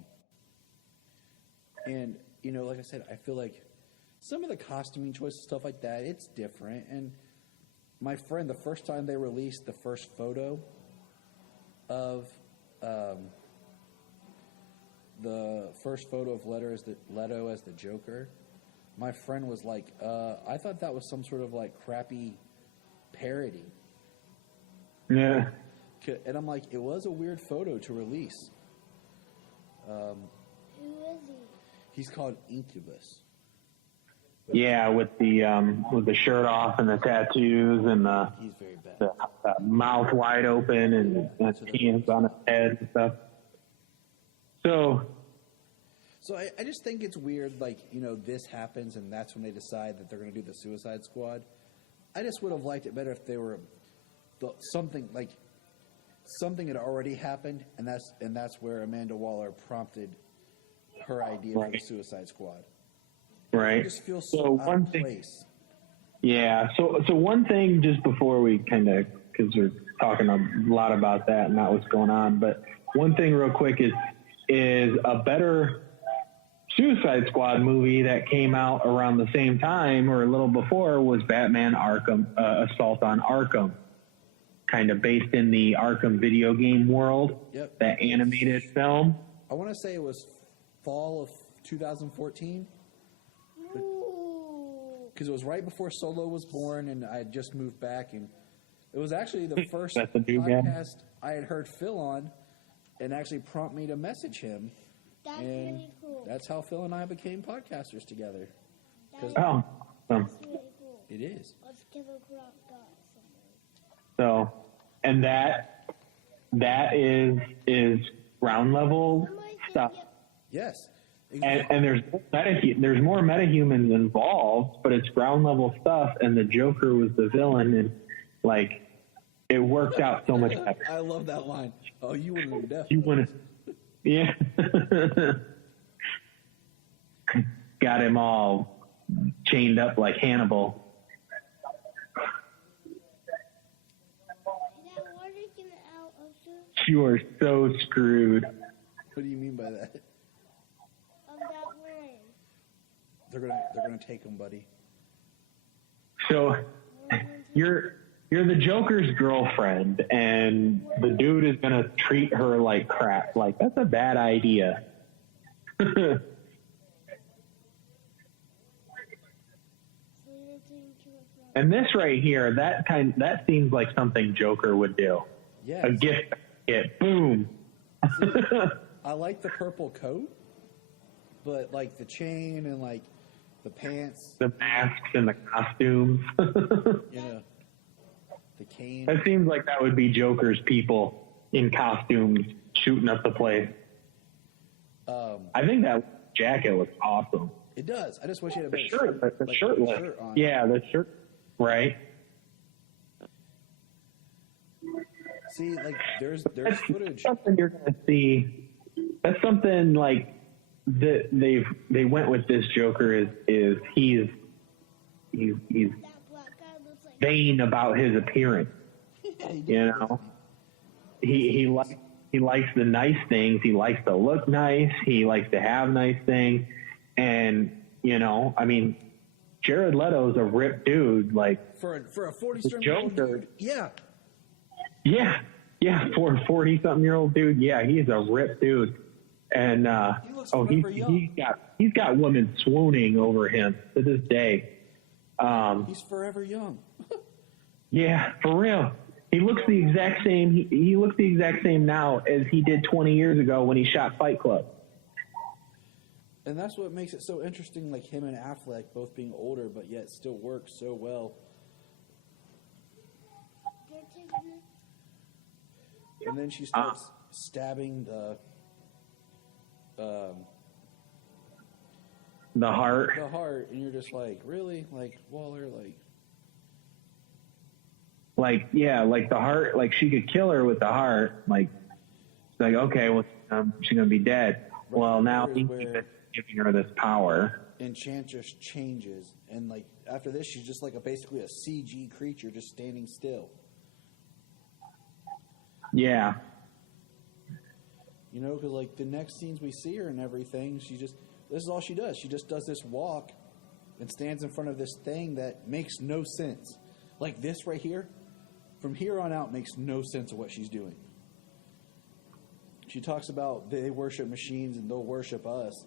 And you know, like I said, I feel like some of the costuming choices, stuff like that, it's different. And my friend, the first time they released the first photo of Leto as the Joker, my friend was like, I thought that was some sort of like crappy parody. Yeah. And I'm like, it was a weird photo to release. Who is he? He's called Incubus. Yeah, with the shirt off and the tattoos and He's very bad. the mouth wide open and hands on his head and stuff. So I just think it's weird, like, you know, this happens and that's when they decide that they're going to do the Suicide Squad. I just would have liked it better if they were something had already happened, and that's where Amanda Waller prompted her idea for the Suicide Squad. Right. It just feels so out of place. Yeah. So one thing just before we because we're talking a lot about that and not what's going on, but one thing real quick is a better Suicide Squad movie that came out around the same time or a little before was Batman Arkham, Assault on Arkham, kind of based in the Arkham video game world. Yep. That animated film. I want to say it was fall of 2014. Because it was right before Solo was born, and I had just moved back, and it was actually the first podcast I had heard Phil on, and actually prompted me to message him. That's and really cool. that's how Phil and I became podcasters together. That's Oh. really cool. It is. Let's give a crop dot somebody. So, and that is ground level stuff. Yes. And there's more metahumans involved, but it's ground level stuff. And the Joker was the villain, and like it worked out so much better. I love that line. Oh, you wouldn't have You want to, yeah. Got him all chained up like Hannibal. Is that water getting out of the You are so screwed. What do you mean by that? of that rain? They're gonna take him, buddy. So you're the Joker's girlfriend, and the dude is gonna treat her like crap. Like, that's a bad idea. So you're taking care of that. And this right here, that seems like something Joker would do. Yes. A gift basket, boom. I like the purple coat, but like the chain and like the pants, The masks and the costumes. you know, the cane. That seems like that would be Joker's people in costumes shooting up the place. I think that jacket looks awesome. It does. I just wish it had a The better shirt, the like, shirt looks. shirt on. Yeah, the shirt. Right. See, like there's That's footage. something you're going to see. That's something like that they went with this Joker is he's That black guy looks like vain about his appearance. You know, he likes the nice things. He likes to look nice. He likes to have nice things. And you know, I mean, Jared Leto's a ripped dude. Like for a 40-something-year-old Joker. dude. Yeah. Yeah, for a 40-something-year-old dude. Yeah, he's a ripped dude. And He looks forever young. he's got women swooning over him to this day. He's forever young. Yeah, for real. He looks the exact same. He looks the exact same now as he did 20 years ago when he shot Fight Club. And that's what makes it so interesting, like him and Affleck both being older, but yet still work so well And then she starts stabbing the heart. the heart, and you're just like, really? Like, Waller, Like, yeah, like the heart, like she could kill her with the heart. Like, it's like, okay, well, she's going to be dead. Right. Well, now Here's he's where giving her this power. Enchantress changes, and like after this, she's just like basically a CG creature just standing still. Yeah. You know, because like the next scenes we see her and everything, this is all she does. She just does this walk and stands in front of this thing that makes no sense. Like this right here, from here on out, makes no sense of what she's doing. She talks about they worship machines and they'll worship us,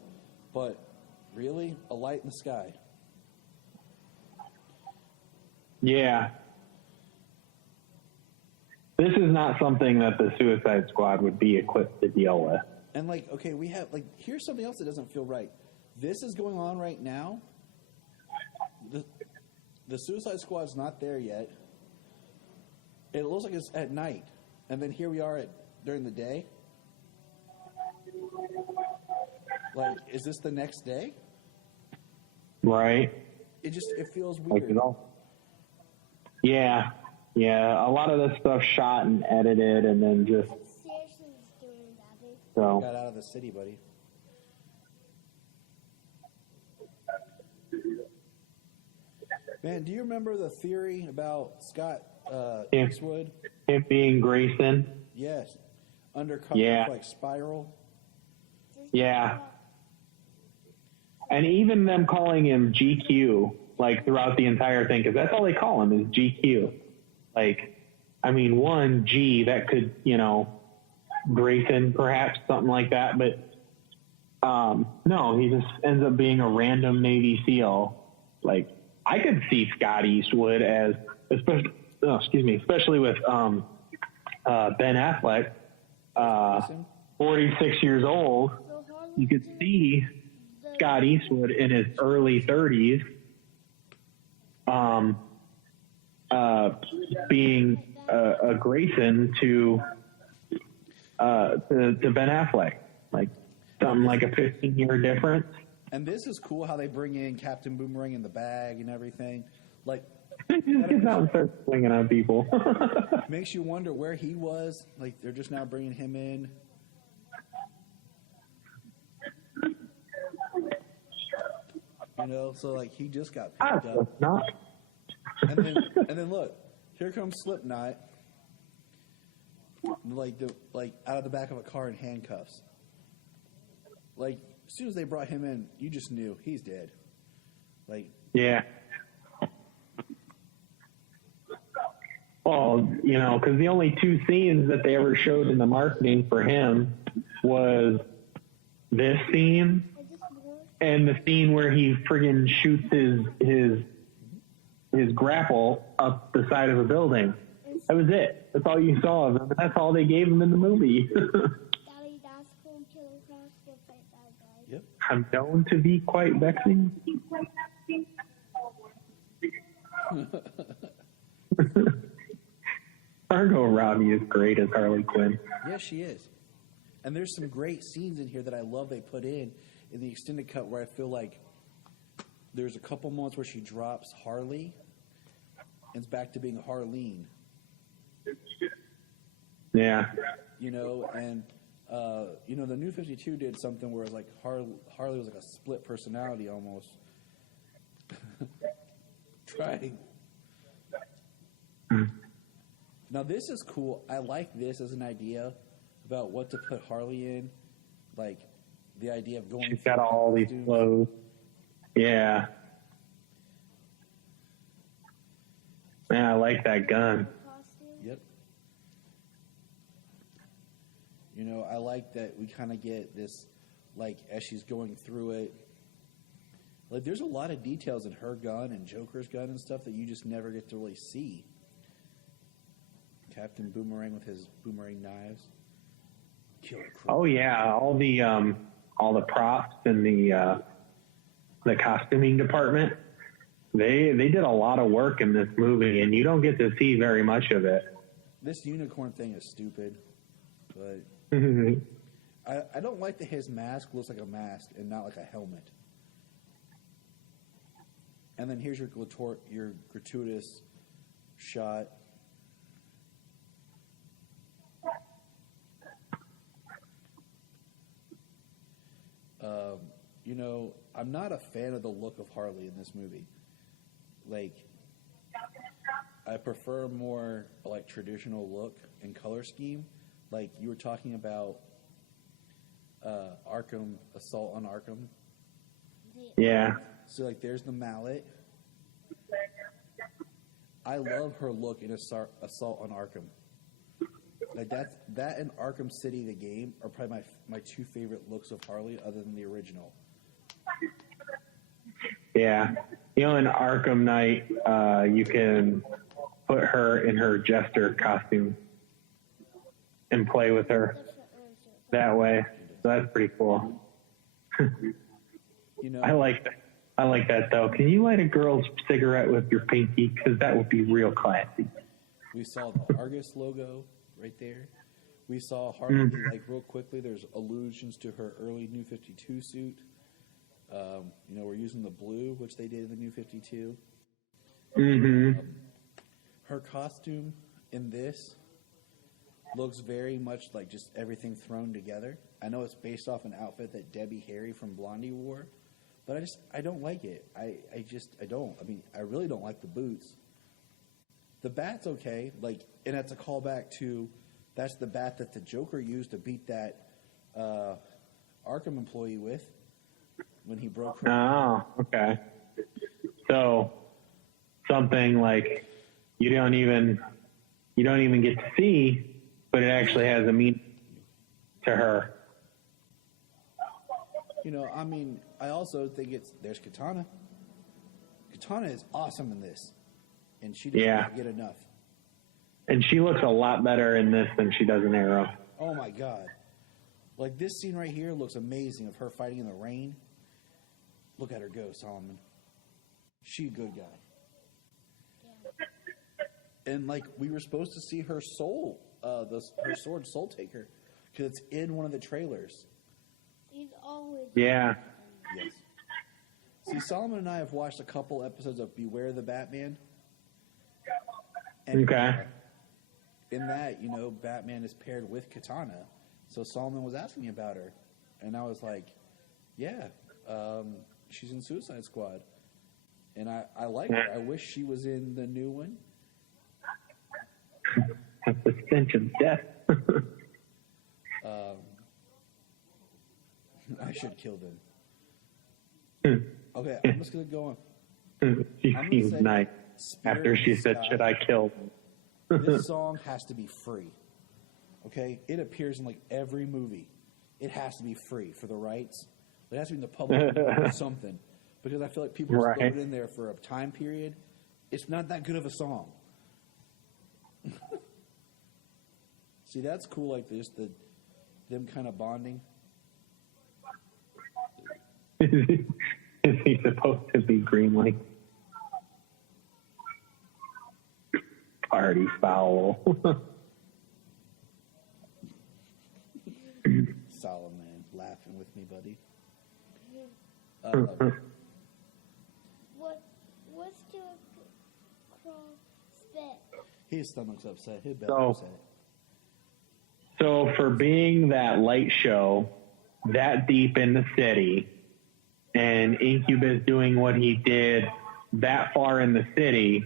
but really, a light in the sky. Yeah. This is not something that the Suicide Squad would be equipped to deal with. And like, okay, we have like, here's something else that doesn't feel right. This is going on right now. The Suicide Squad's not there yet. It looks like it's at night, and then here we are during the day. Like, is this the next day? Right. It feels weird. Yeah. Yeah. A lot of this stuff shot and edited and then just. What seriously is doing, Daddy? So. Got out of the city, buddy. Man, do you remember the theory about Scott Eastwood? Him being Grayson. Yes. Undercover, Yeah. like Spiral. Yeah. And even them calling him GQ, like throughout the entire thing, because that's all they call him is GQ. Like, I mean, one G that could, Grayson perhaps, something like that. But no, he just ends up being a random Navy SEAL. Like, I could see Scott Eastwood as, especially with Ben Affleck, 46 years old. You could see Scott Eastwood in his early 30s being a Grayson to Ben Affleck, like something like a 15-year difference. And this is cool how they bring in Captain Boomerang in the bag and everything. Like, gets out and starts swinging on people. makes you wonder where he was. Like, they're just now bringing him in. So like he just got picked up. Not. And then look, here comes Slipknot, like out of the back of a car in handcuffs. Like as soon as they brought him in, you just knew he's dead. Like yeah. Well, because the only two scenes that they ever showed in the marketing for him was this scene and the scene where he friggin' shoots his grapple up the side of a building. That was it. That's all you saw of him. That's all they gave him in the movie. Daddy, that's cool. Killer Cross will fight that guy. Yep. I'm known to be quite vexing. Margot Robbie is great as Harley Quinn. Yes, she is. And there's some great scenes in here that I love they put in the extended cut where I feel like there's a couple moments where she drops Harley and it's back to being Harleen. Yeah. And the New 52 did something where it was like Harley was like a split personality almost. Trying. Now this is cool. I like this as an idea about what to put Harley in. Like the idea of going. She's got all these clothes. Yeah. Man, I like that gun. Yep. I like that we kind of get this, like, as she's going through it. Like, there's a lot of details in her gun and Joker's gun and stuff that you just never get to really see. Captain Boomerang with his boomerang knives. Killer Crow. Oh yeah, all the props in the costuming department. They did a lot of work in this movie, and you don't get to see very much of it. This unicorn thing is stupid. but I don't like that his mask looks like a mask and not like a helmet. And then here's your gratuitous shot. You know, I'm not a fan of the look of Harley in this movie. Like, I prefer more like traditional look and color scheme. Like you were talking about Arkham, Assault on Arkham. Yeah. So like, there's the mallet. I love her look in Assault on Arkham. Like that and Arkham City, the game, are probably my two favorite looks of Harley, other than the original. Yeah. You know, in Arkham Knight, you can put her in her jester costume and play with her that way. So that's pretty cool. You know, I like that though. Can you light a girl's cigarette with your pinky? Because that would be real classy. we saw the Argus logo right there. We saw Harley, like, real quickly, there's allusions to her early New 52 suit. You know, we're using the blue, which they did in the New 52. Her costume in this looks very much like just everything thrown together. I know it's based off an outfit that Debbie Harry from Blondie wore, but I don't like it. I don't. I mean, I really don't like the boots. The bat's okay, like, and that's a callback to, that's the bat that the Joker used to beat that Arkham employee with when he broke her. Oh, okay. So something like you don't even get to see, but it actually has a meaning to her. You know, I mean, I also think there's Katana. Katana is awesome in this, and she does not get enough. And she looks a lot better in this than she does in Arrow. Oh my God. Like, this scene right here looks amazing of her fighting in the rain. Look at her go, Solomon. She a good guy. Yeah. And, like, we were supposed to see her soul, her sword Soul Taker, because it's in one of the trailers. He's always. Yeah. Yes. See, Solomon and I have watched a couple episodes of Beware the Batman. And, Okay. In that, you know, Batman is paired with Katana. So Solomon was asking me about her. And I was like, yeah, she's in Suicide Squad. And I like her. I wish she was in the new one. That's the stench of death. I should kill them. Okay, I'm just going to go on. She seems nice after she said, should I kill them? This song has to be free. Okay? It appears in like every movie. It has to be free for the rights. It has to be in the public or something. Because I feel like people just throw it in there for a time period. It's not that good of a song. See, that's cool, like this, them kind of bonding. Is he supposed to be green like party foul? Solomon laughing with me, buddy. What's to cross spit? His stomach's upset. His belly's upset. So for being that light show, that deep in the city, and Incubus doing what he did that far in the city,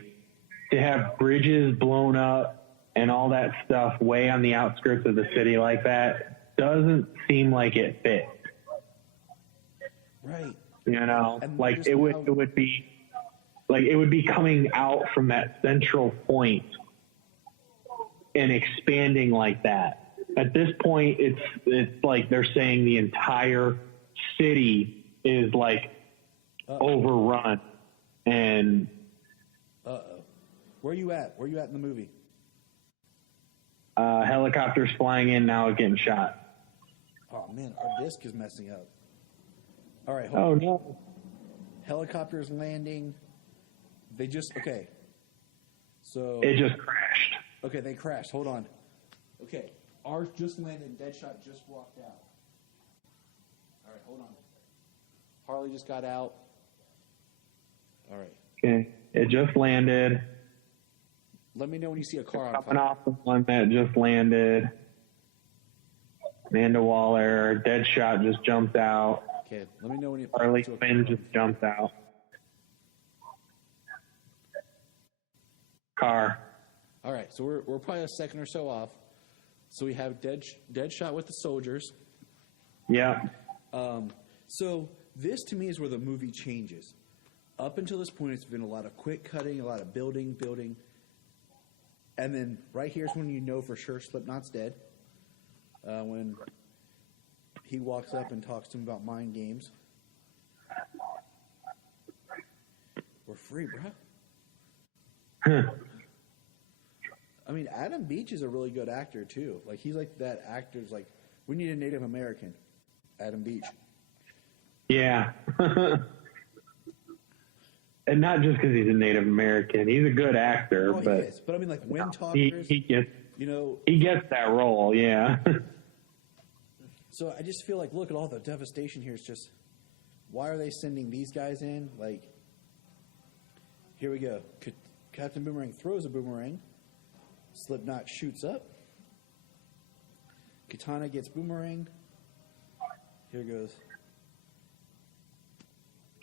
to have bridges blown up and all that stuff way on the outskirts of the city like that doesn't seem like it fits. Right. You know, And like it would be coming out from that central point and expanding like that. At this point, it's like they're saying the entire city is like overrun. And where are you at? Where are you at in the movie? Helicopters flying in now, getting shot. Oh man, our disc is messing up. All right, hold on. No! Helicopters landing. They just So it just crashed. okay, they crashed. Hold on. Okay, Ours just landed and Deadshot just walked out. All right, hold on. Harley just got out. All right. Okay. It just landed. Let me know when you see a car on Coming fire. off the one that just landed. Amanda Waller. Deadshot just jumped out. Okay, let me know when you Harley Quinn just jumped out. Car. All right, so we're probably a second or so off. So we have Deadshot with the soldiers. Yeah. So this to me is where the movie changes. Up until this point, it's been a lot of quick cutting, a lot of building, and then right here's when you know for sure Slipknot's dead. When he walks up and talks to him about mind games. We're free, bro. I mean, Adam Beach is a really good actor too. Like he's like that actor's like we need a Native American, Adam Beach. Yeah. And not just because he's a Native American. He's a good actor, He but is. But I mean, like Wind Talkers, he gets he gets that role. Yeah. So I just feel like, look at all the devastation here. It's just, why are they sending these guys in? Like, here we go. Captain Boomerang throws a boomerang. Slipknot shoots up. Katana gets boomerang. Here goes.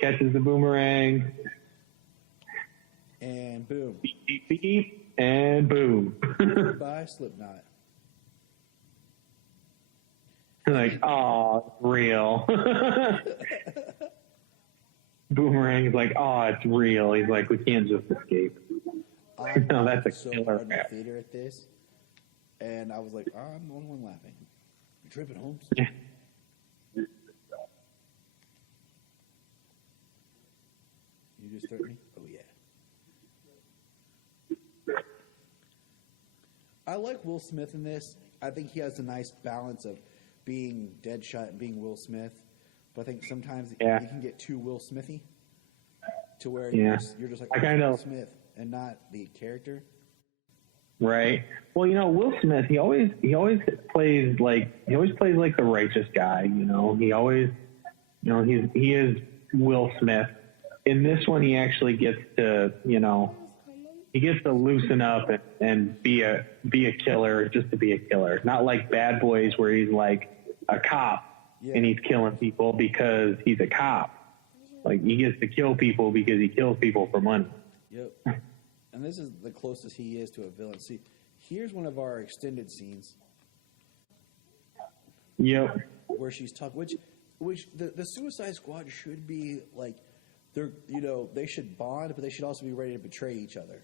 Catches the boomerang. And boom. Beep, beep, beep, and boom. Goodbye, Slipknot. Like, oh, it's real. Boomerang's like, oh, it's real. He's like, we can't just escape. No, that's a so killer hard in the rap. theater at this, and I was like, oh, I'm the only one laughing. You're tripping, Holmes. Yeah. You just threatened me? Oh, yeah. I like Will Smith in this. I think he has a nice balance of being Deadshot and being Will Smith. But I think sometimes he can get too Will Smithy to where you're just like, Will Smith and not the character. Right. Well, Will Smith, he always plays like the righteous guy, He always, he is Will Smith. In this one, he actually gets to, he gets to loosen up and be a killer just to be a killer. Not like Bad Boys where he's like a cop and he's killing people because he's a cop. Like he gets to kill people because he kills people for money. Yep. And this is the closest he is to a villain. See, here's one of our extended scenes. Yep. Where she's talking, which the Suicide Squad should be like, they should bond, but they should also be ready to betray each other.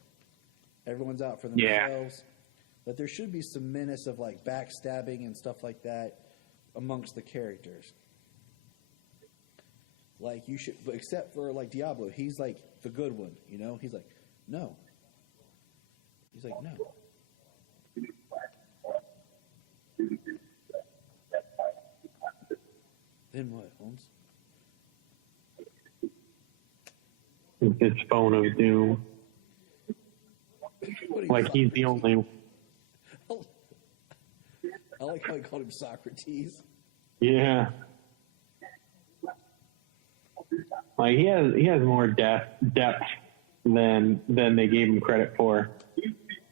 Everyone's out for themselves. But there should be some menace of like backstabbing and stuff like that amongst the characters. Like you should, except for like Diablo, he's like the good one, He's like, no. He's like, no. Then what, Holmes? It's phone of doom. Like he's the only. I like how he called him Socrates. Yeah. Like he has more depth than they gave him credit for.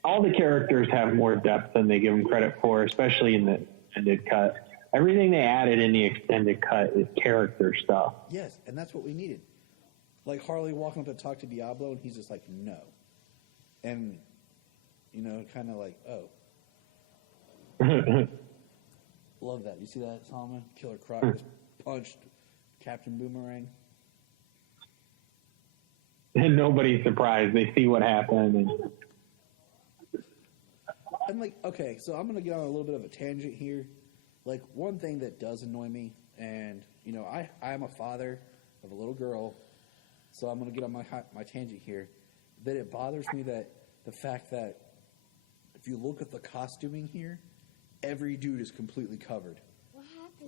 All the characters have more depth than they give him credit for, especially in the extended cut. Everything they added in the extended cut is character stuff. Yes, and that's what we needed. Like Harley walking up to talk to Diablo, and he's just like, no. And, kind of like, oh. Love that. You see that, Solomon? Killer Croc just punched Captain Boomerang. And nobody's surprised. They see what happened. I'm like, okay, so I'm going to get on a little bit of a tangent here. Like, one thing that does annoy me, and, I'm a father of a little girl, so I'm going to get on my tangent here, that it bothers me that the fact that if you look at the costuming here, every dude is completely covered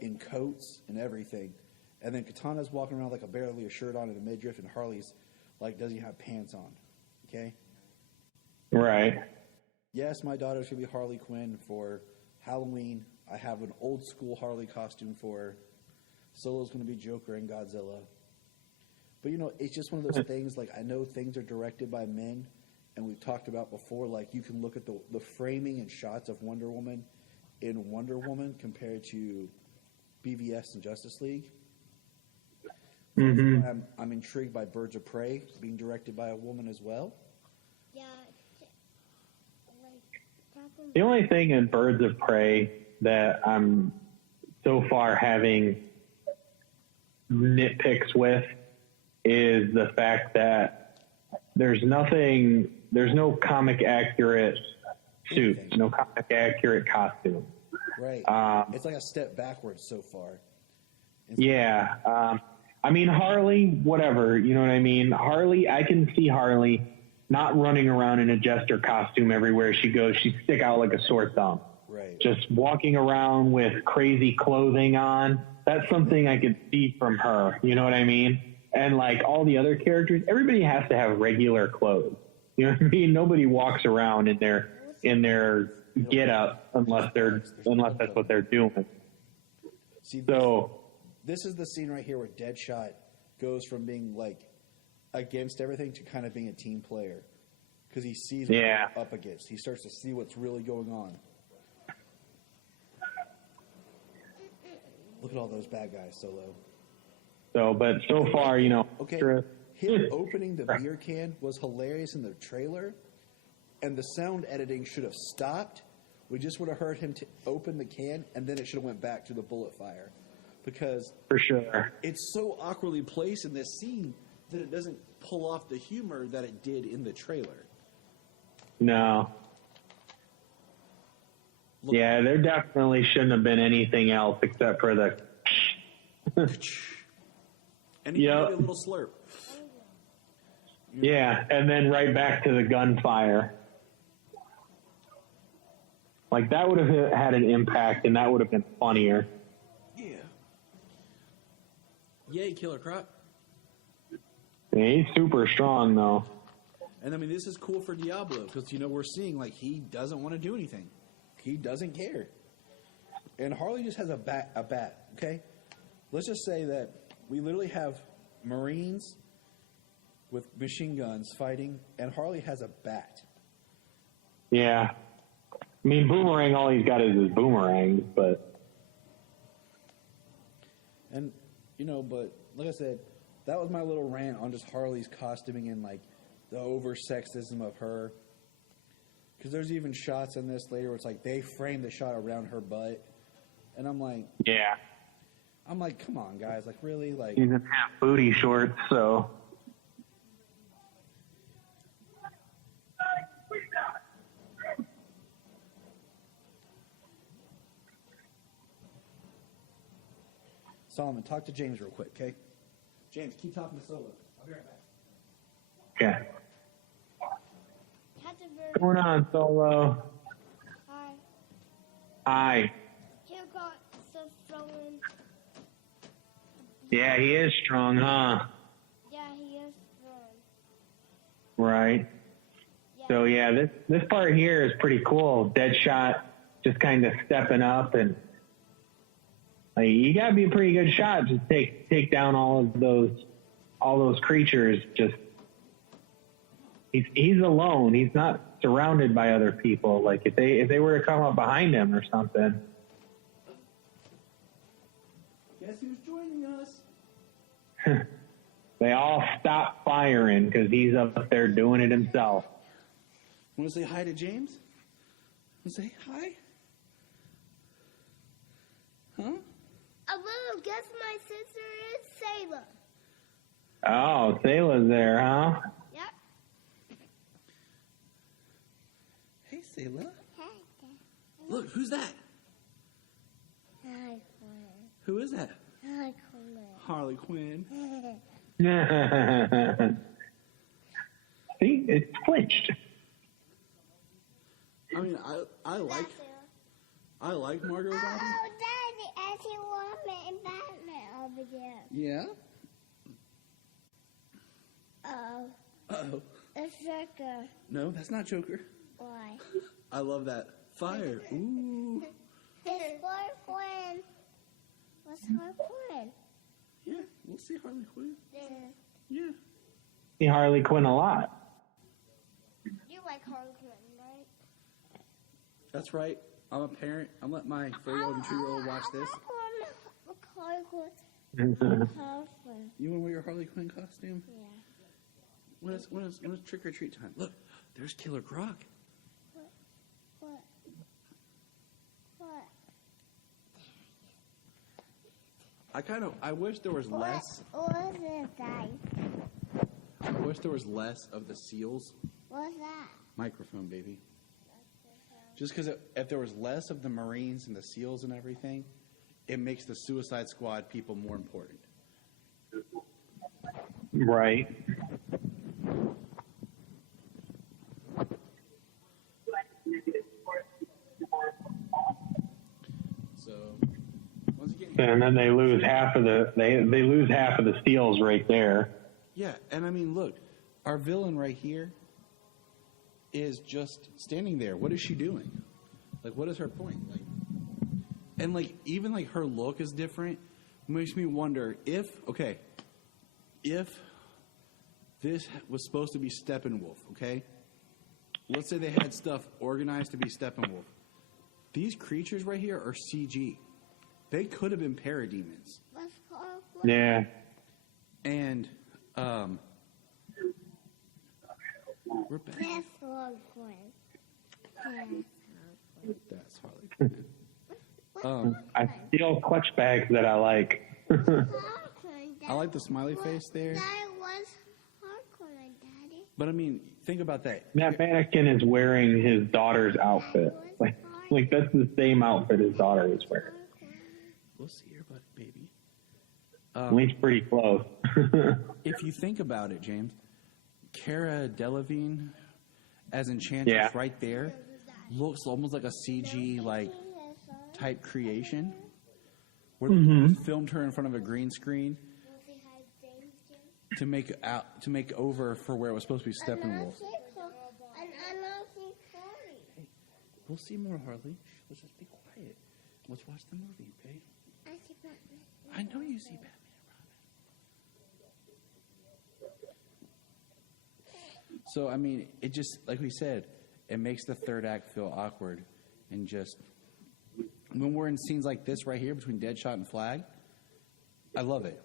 in coats and everything. And then Katana's walking around like barely a shirt on and a midriff, and Harley's like, doesn't have pants on. Okay? Right. Yes, my daughter's going to be Harley Quinn for Halloween, I have an old school Harley costume for her. Solo's going to be Joker and Godzilla. But, you know, it's just one of those things, like, I know things are directed by men, and we've talked about before, like, you can look at the framing and shots of Wonder Woman in Wonder Woman compared to BVS and Justice League. Mm-hmm. I'm intrigued by Birds of Prey being directed by a woman as well. Yeah. The only thing in Birds of Prey that I'm so far having nitpicks with is the fact that there's no comic accurate suits, no comic accurate costume. Right. It's like a step backwards so far. Yeah. I mean, Harley, whatever, you know what I mean? Harley, I can see Harley not running around in a jester costume everywhere she goes. She'd stick out like a sore thumb. Right. Just walking around with crazy clothing on. That's something I could see from her. You know what I mean? And like all the other characters, everybody has to have regular clothes. You know what I mean? Nobody walks around in their get up unless that's what they're doing. See, so this is the scene right here where Deadshot goes from being like against everything to kind of being a team player because he sees what they're up against. He starts to see what's really going on. Look at all those bad guys, Solo. But so far, you know. Okay, him opening the beer can was hilarious in the trailer, and the sound editing should have stopped. We just would have heard him open the can, and then it should have went back to the bullet fire. Because for sure, it's so awkwardly placed in this scene that it doesn't pull off the humor that it did in the trailer. No. Look, yeah, there definitely shouldn't have been anything else except for the. And he made a little slurp. Yeah, and then right back to the gunfire. Like that would have had an impact, and that would have been funnier. Yeah. Yay, Killer Croc. Yeah, he's super strong, though. And I mean, this is cool for Diablo because you know we're seeing like he doesn't want to do anything. He doesn't care. And Harley just has a bat. Okay, let's just say that we literally have Marines with machine guns fighting, and Harley has a bat. Yeah. I mean, Boomerang, all he's got is his boomerangs, but... And, you know, but like I said, that was my little rant on just Harley's costuming and, like, the over-sexism of her. Because there's even shots in this later where it's like they frame the shot around her butt. And I'm like... Yeah. I'm like, come on, guys. Like, really? Like, he's in half booty shorts, so... Solomon, talk to James real quick, okay? James, keep talking to Solo. I'll be right back. Okay. What's going on, Solo? Hi. Hi. You got so strong. Yeah, he is strong, huh? Yeah, he is strong. Right. Yeah. So, yeah, this part here is pretty cool. Deadshot just kind of stepping up and... Like, you gotta be a pretty good shot to take down all those creatures. Just he's alone. He's not surrounded by other people. Like if they were to come up behind him or something. Guess who's joining us? They all stop firing because he's up there doing it himself. Want to say hi to James? Want to say hi? Huh? A little guess my sister is Sailor. Oh, Sayla's there, huh? Yep. Hey, Sayla. Hey. Look, who's that? Hi, Quinn. Who is that? Hi, Quinn. Harley Quinn. See, it's flinched. I mean, I like Margot Robbie. Oh, Daddy, I see Woman and Batman over there. Yeah. Oh. Uh-oh. It's Joker. No, that's not Joker. Why? I love that. Fire. Ooh. It's Harley Quinn. What's Harley Quinn? Yeah, we'll see Harley Quinn. Yeah. Yeah. See Harley Quinn a lot. You like Harley Quinn, right? That's right. I'm a parent. I'm letting my 4-year-old and 2-year-old watch this. I want Harley Quinn. Harley Quinn. You want to wear your Harley Quinn costume? Yeah. When is trick or treat time? Look, there's Killer Croc. What? I wish there was less. What is that? I wish there was less of the seals. What's that? Microphone, baby. Just because if there was less of the Marines and the SEALs and everything, it makes the Suicide Squad people more important. Right. So, once again, And then they lose half of the they lose half of the steals right there. yeah, and I mean, look, our villain right here is just standing there. What is she doing? Like, what is her point? Like, and like, even like her look is different. Makes me wonder if this was supposed to be Steppenwolf, okay? Let's say they had stuff organized to be Steppenwolf. These creatures right here are CG. They could have been parademons. What's Harley Quinn? Yeah. And we're back. That's Harley Quinn. That's Harley Quinn. I steal clutch bags that I like. I like the smiley face there. That was Harley Quinn, Daddy. But I mean, think about that. That mannequin is wearing his daughter's outfit. Like that's the same outfit his daughter is wearing. We'll see your butt, baby. At least pretty close. If you think about it, James, Cara Delevingne as Enchantress Yeah. right there looks almost like a CG like type creation. Where they filmed her in front of a green screen to make over for where it was supposed to be Steppenwolf. We'll see more Harley. Shh, let's just be quiet. Let's watch the movie, okay? I know you see Batman and Robin. So, I mean, it just, like we said, it makes the third act feel awkward. And just, when we're in scenes like this right here between Deadshot and Flag, I love it.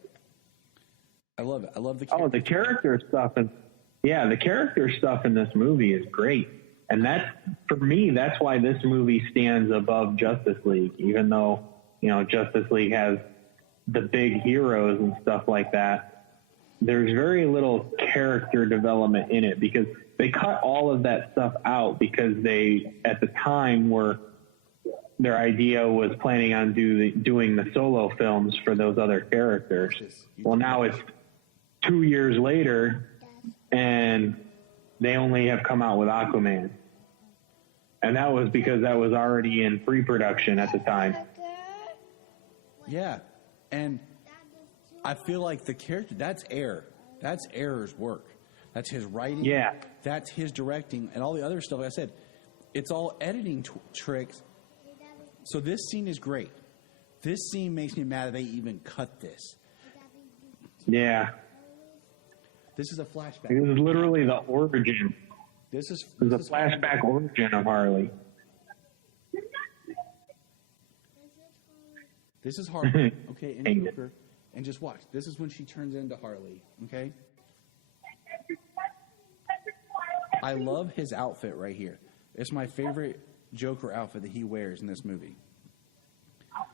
I love it. I love the character. Oh, the character stuff the character stuff in this movie is great. And that's, for me, that's why this movie stands above Justice League, even though, Justice League has the big heroes and stuff like that. There's very little character development in it because they cut all of that stuff out because they, at the time, their idea was planning on doing the solo films for those other characters. Well, now it's 2 years later, and they only have come out with Aquaman. And that was because that was already in pre-production at the time. Yeah, and I feel like the character, that's Air. That's Air's work. That's his writing. Yeah. That's his directing. And all the other stuff, like I said, it's all editing tricks. So this scene is great. This scene makes me mad that they even cut this. Yeah. This is a flashback. This is literally the origin. This is a flashback origin of Harley. This is Harley, okay, in Joker. And just watch. This is when she turns into Harley, okay? I love his outfit right here. It's my favorite Joker outfit that he wears in this movie.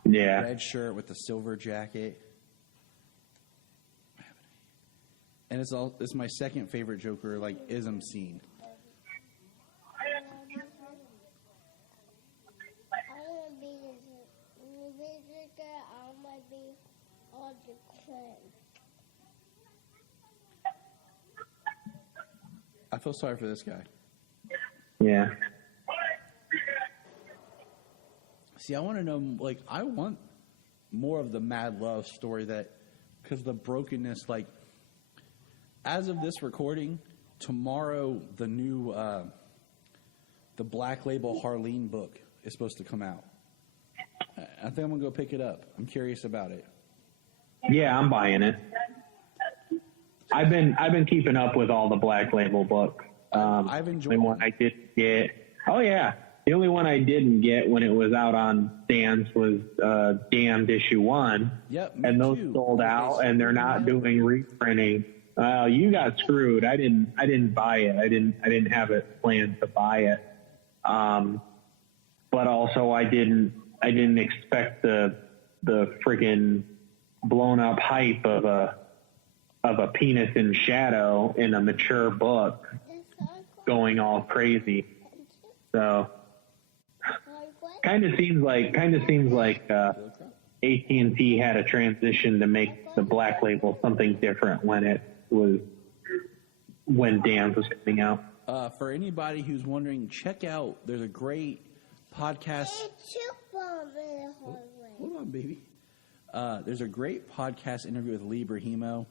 Yeah. Red shirt with the silver jacket. And it's my second favorite Joker, like, ism scene. I feel sorry for this guy. Yeah. See, I want to know, like, I want more of the mad love story because the brokenness, like, as of this recording, tomorrow the new, the Black Label Harleen book is supposed to come out. I think I'm gonna go pick it up. I'm curious about it. Yeah, I'm buying it. I've been keeping up with all the Black Label books. I've enjoyed the one I didn't get. Oh yeah, the only one I didn't get when it was out on stands was Damned issue 1. Yep, and those too. sold out, and they're not doing reprinting. You got screwed. I didn't buy it. I didn't have it planned to buy it. But also I didn't expect the friggin' blown up hype of a penis in shadow in a mature book going all crazy. So kind of seems like AT&T had a transition to make the Black Label something different when Damned was coming out. For anybody who's wondering, check out. There's a great podcast. Hold on, baby. There's a great podcast interview with Lee Brahimo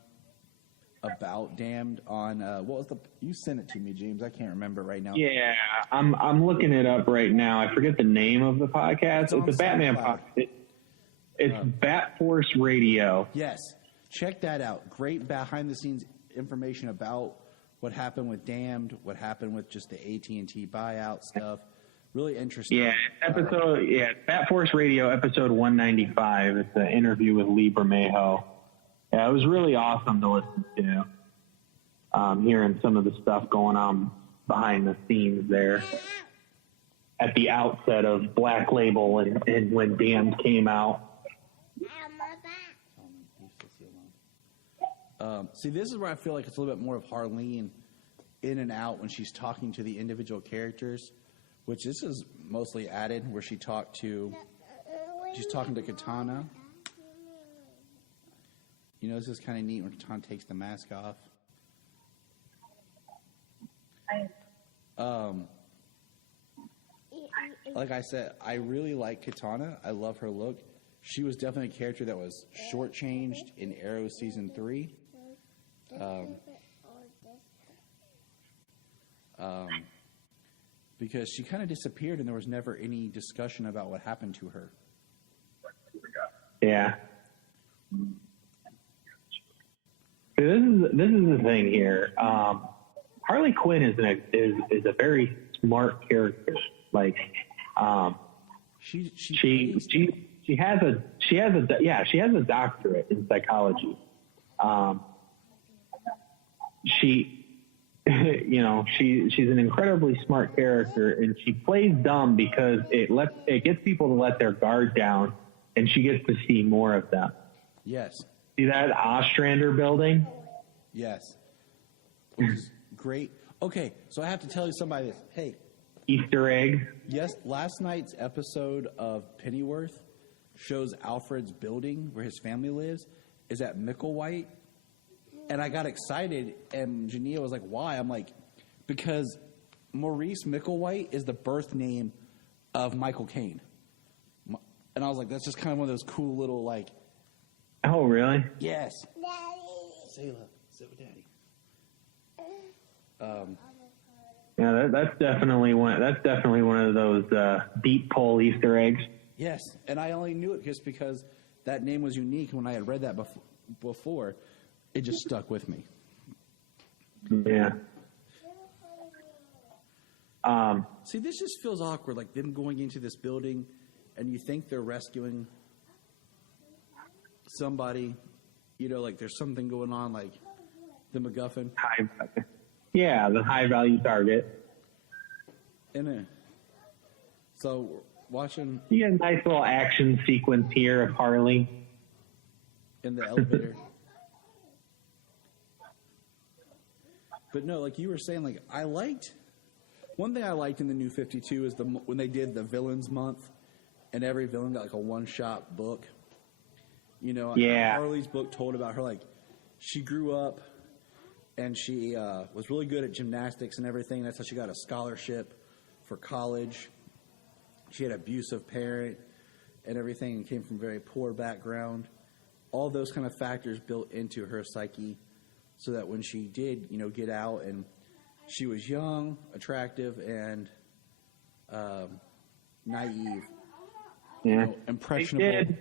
about Damned on you sent it to me, James. I can't remember right now. Yeah, I'm looking it up right now. I forget the name of the podcast. It's a Batman podcast. It's Bat Force Radio. Yes, check that out. Great behind the scenes information about what happened with Damned, what happened with just the AT&T buyout stuff. Really interesting. Yeah, Bat Force Radio, episode 195. It's an interview with Lee Bermejo. Yeah, it was really awesome to listen to. Hearing some of the stuff going on behind the scenes there at the outset of Black Label and when Damned came out. See, this is where I feel like it's a little bit more of Harleen in and out when she's talking to the individual characters, which this is mostly added where she's talking to Katana. You know, this is kind of neat when Katana takes the mask off. Like I said, I really like Katana. I love her look. She was definitely a character that was shortchanged in Arrow Season 3. Because she kind of disappeared and there was never any discussion about what happened to her. Yeah. This is the thing here. Harley Quinn is a very smart character. Like, she has a doctorate in psychology. She's an incredibly smart character, and she plays dumb because it gets people to let their guard down, and she gets to see more of them. Yes. See that Ostrander building? Yes. Which is great. Okay, so I have to tell you somebody this. Hey. Easter egg. Yes, last night's episode of Pennyworth shows Alfred's building where his family lives is at Micklewhite. And I got excited, and Jania was like, why? I'm like, because Maurice Micklewhite is the birth name of Michael Caine. And I was like, that's just kind of one of those cool little, like... Oh, really? Yes. Daddy. Sayla, sit with Daddy. Yeah, that's definitely one of those deep pull Easter eggs. Yes, and I only knew it just because that name was unique. When I had read that before, it just stuck with me. Yeah. See, this just feels awkward, like them going into this building, and you think they're rescuing somebody. You know, like there's something going on, like the MacGuffin. The high value target. So watching. You get a nice little action sequence here of Harley in the elevator. But no, like you were saying, like one thing I liked in the New 52 is when they did the Villains Month, and every villain got like a one-shot book. You know, Harley's book told about her, like she grew up and she was really good at gymnastics and everything. That's how she got a scholarship for college. She had an abusive parent and everything, and came from a very poor background. All those kind of factors built into her psyche, so that when she did, get out, and she was young, attractive, and naive, Yeah. Impressionable. They did.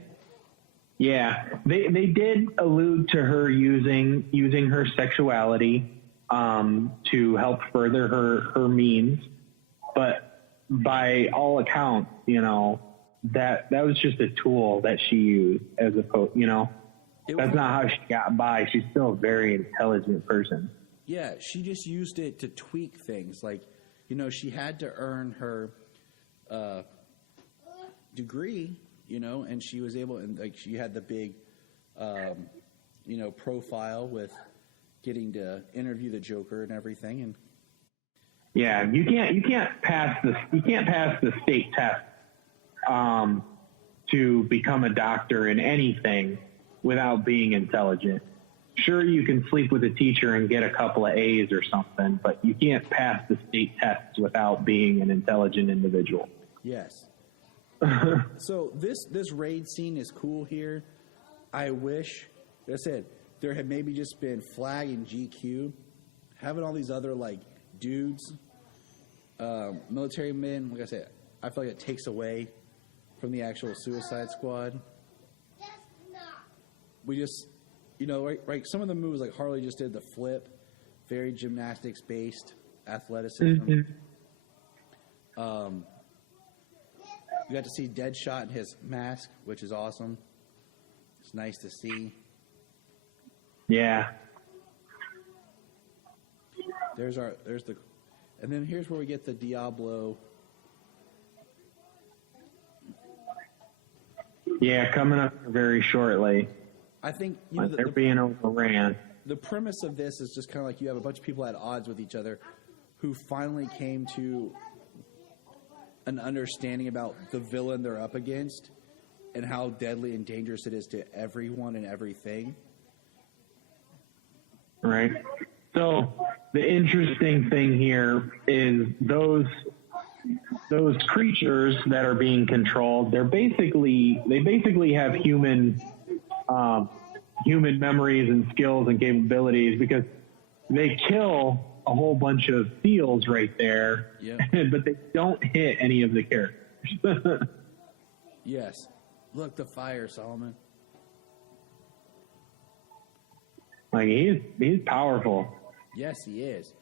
Yeah, they did allude to her using her sexuality to help further her means, but by all accounts, that was just a tool that she used as opposed, that's not how she got by. She's still a very intelligent person. Yeah, she just used it to tweak things. Like, she had to earn her degree, and she was able, and like she had the big, profile with getting to interview the Joker and everything. And yeah, you can't pass the state test to become a doctor in anything without being intelligent. Sure, you can sleep with a teacher and get a couple of A's or something, but you can't pass the state tests without being an intelligent individual. Yes. So this raid scene is cool here. I wish, like I said, there had maybe just been Flag and GQ, having all these other like dudes, military men. Like I said, I feel like it takes away from the actual Suicide Squad. We just, right, some of the moves like Harley just did the flip, very gymnastics based athleticism. Mm-hmm. We got to see Deadshot in his mask, which is awesome. It's nice to see. Yeah. And then here's where we get the Diablo. Yeah, coming up very shortly. I think they're being overran. The premise of this is just kind of like you have a bunch of people at odds with each other who finally came to an understanding about the villain they're up against and how deadly and dangerous it is to everyone and everything. Right. So the interesting thing here is those creatures that are being controlled, they basically have human memories and skills and capabilities, because they kill a whole bunch of seals right there, yep. But they don't hit any of the characters. Yes. Look, the fire, Solomon. Like, he's powerful. Yes, he is.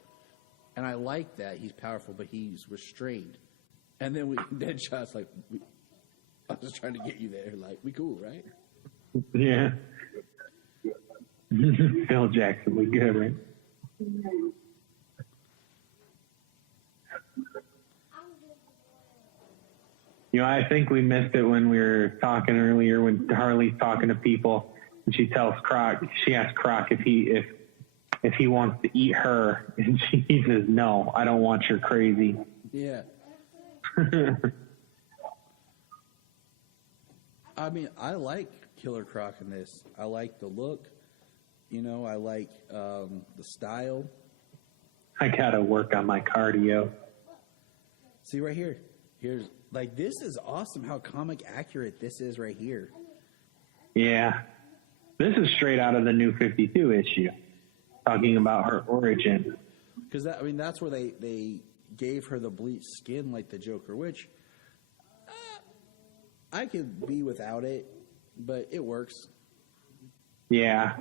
And I like that he's powerful, but he's restrained. And then Deadshot's like, I was trying to get you there. Like, we cool, right? Yeah. Phil Jackson, we good, right? I think we missed it when we were talking earlier, when Harley's talking to people, and she asks Croc if he wants to eat her, and he says, "No, I don't want your crazy." Yeah. I mean, I like Killer Croc in this. I like the look. I like the style. I gotta work on my cardio. See right here. Here's like, this is awesome how comic accurate this is right here. Yeah. This is straight out of the New 52 issue, talking about her origin. Because that's where they gave her the bleached skin like the Joker, which I could be without it, but it works. Yeah.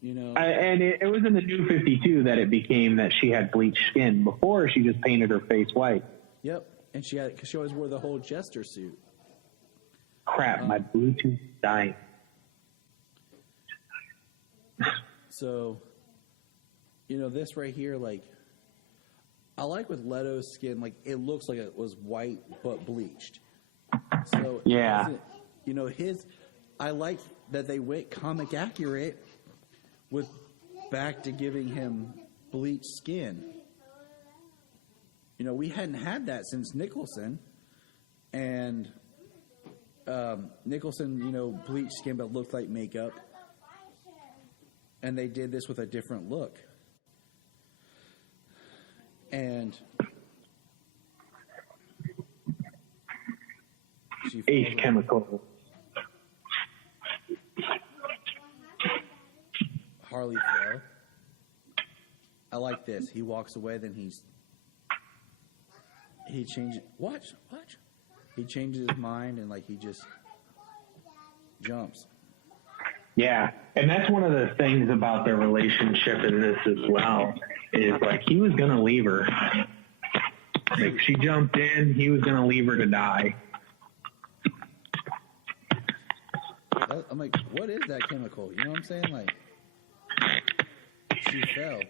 And it was in the New 52 that it became that she had bleached skin. Before, she just painted her face white. Yep. And because she always wore the whole Jester suit. Crap, my Bluetooth is dying. So, this right here, like, I like with Leto's skin, like, it looks like it was white but bleached. So, yeah. I like that they went comic accurate with back to giving him bleached skin. We hadn't had that since Nicholson. And Nicholson, bleached skin but looked like makeup. And they did this with a different look. And Ace Chemical. Harley fell. I like this. He walks away, then he changed it. Watch. he changes his mind and like he just jumps. Yeah, and that's one of the things about their relationship in this as well, is like he was going to leave her. Like she jumped in, he was going to leave her to die. I'm like, what is that chemical? You know what I'm saying? Like, she fell.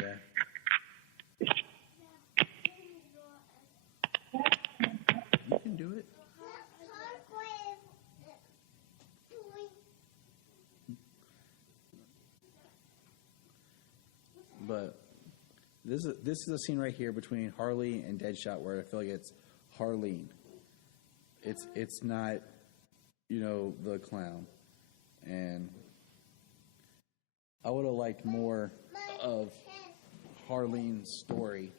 Yeah. You can do it. But this is a scene right here between Harley and Deadshot where I feel like it's Harleen. It's not, the clown. And I would have liked more of Harleen's story.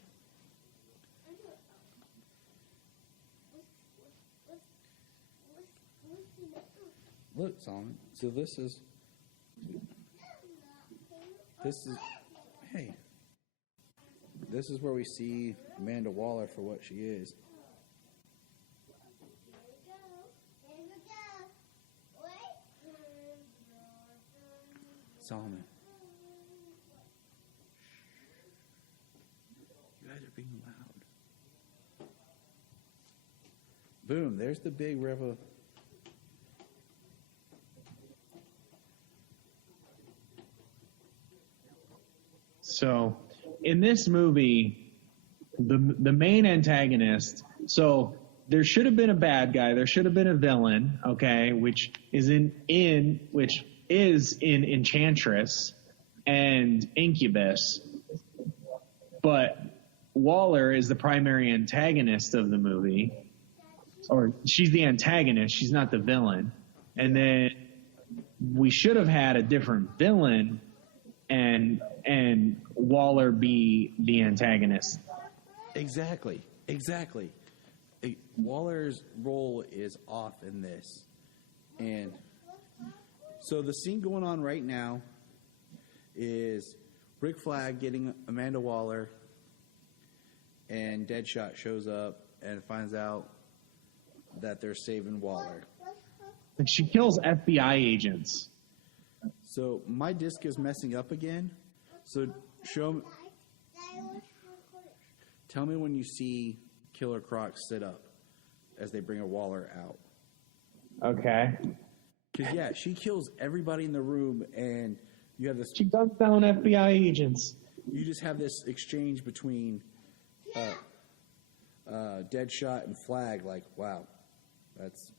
Look, Solomon. So this is hey. This is where we see Amanda Waller for what she is. Solomon. You guys are being loud. Boom, there's the big revel. So, in this movie, the main antagonist, so there should have been a bad guy, there should have been a villain, okay, which is in Enchantress and Incubus, but Waller is the primary antagonist of the movie, or she's the antagonist, she's not the villain, and then we should have had a different villain and Waller be the antagonist. Exactly. Waller's role is off in this. And so the scene going on right now is Rick Flag getting Amanda Waller, and Deadshot shows up and finds out that they're saving Waller. And she kills FBI agents. So my disc is messing up again. So tell me when you see Killer Croc sit up as they bring a Waller out. Okay. Because, yeah, she kills everybody in the room, and you have this... She guns down FBI agents. You just have this exchange between Deadshot and Flag, like, wow.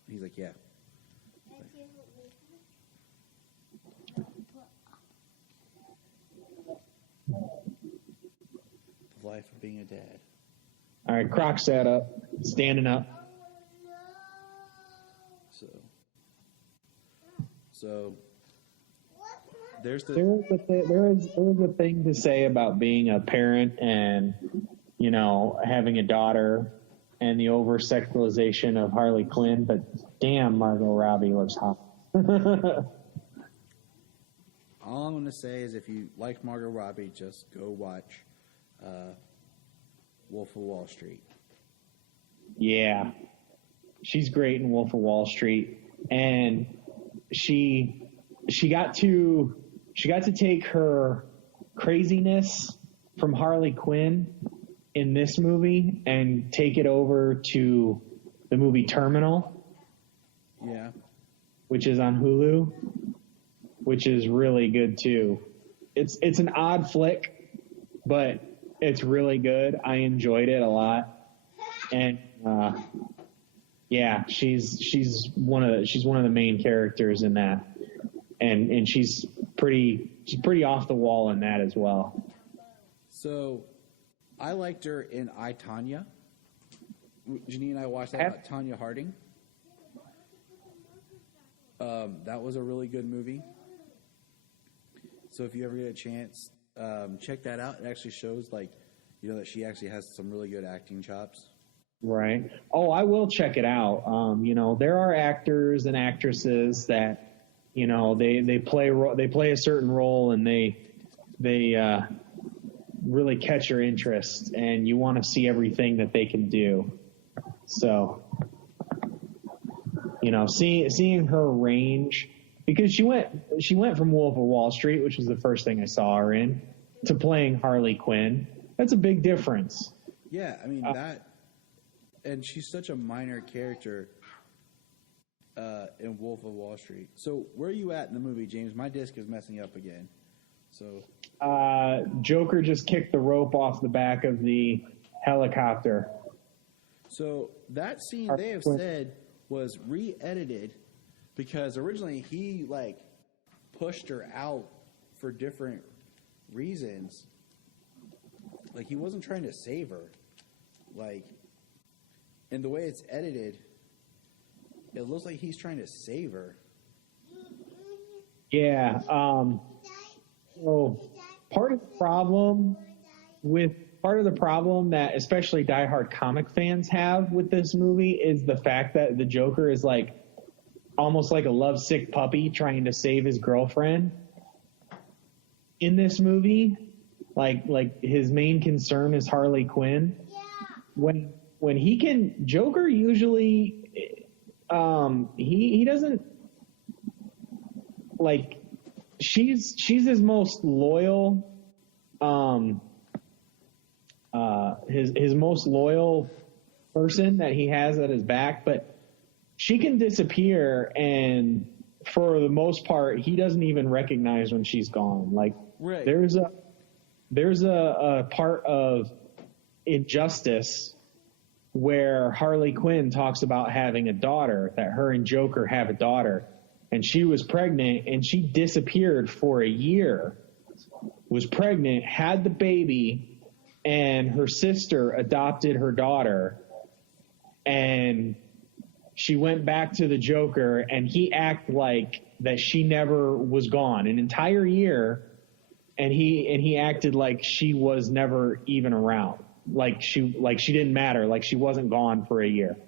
He's like, yeah. The life of being a dad. All right, Croc sat up, standing up. So there's the... There is a thing to say about being a parent and, having a daughter and the over-sexualization of Harley Quinn, but damn, Margot Robbie looks hot. All I'm going to say is if you like Margot Robbie, just go watch Wolf of Wall Street. Yeah. She's great in Wolf of Wall Street. And she got to take her craziness from Harley Quinn in this movie and take it over to the movie Terminal. Yeah. Which is on Hulu, which is really good too. It's an odd flick, but it's really good. I enjoyed it a lot. And yeah, she's one of the main characters in that, and she's pretty off the wall in that as well. So, I liked her in I, Tonya. Janine and I watched that about Tanya Harding. That was a really good movie. So if you ever get a chance, check that out. It actually shows that she actually has some really good acting chops. Right. Oh, I will check it out. There are actors and actresses that, they play a certain role, and they really catch your interest, and you want to see everything that they can do. So, seeing her range, because she went from Wolf of Wall Street, which was the first thing I saw her in, to playing Harley Quinn. That's a big difference. Yeah, I mean and she's such a minor character in Wolf of Wall Street. So where are you at in the movie, James? My disc is messing up again. So Joker just kicked the rope off the back of the helicopter. So that scene, they have said, was re-edited because originally he pushed her out for different reasons. He wasn't trying to save her. And the way it's edited, it looks like he's trying to save her. Yeah. So part of the problem that especially diehard comic fans have with this movie is the fact that the Joker is almost like a lovesick puppy trying to save his girlfriend. In this movie, his main concern is Harley Quinn. When he can, Joker usually, he doesn't, she's his most loyal, his most loyal person that he has at his back, but she can disappear, and for the most part, he doesn't even recognize when she's gone. Right. There's a part of Injustice where Harley Quinn talks about having a daughter, that her and Joker have a daughter, and she was pregnant, and she disappeared for a year, was pregnant, had the baby, and her sister adopted her daughter, and she went back to the Joker, and he acted like that she never was gone an entire year, and he acted like she was never even around. She didn't matter, she wasn't gone for a year.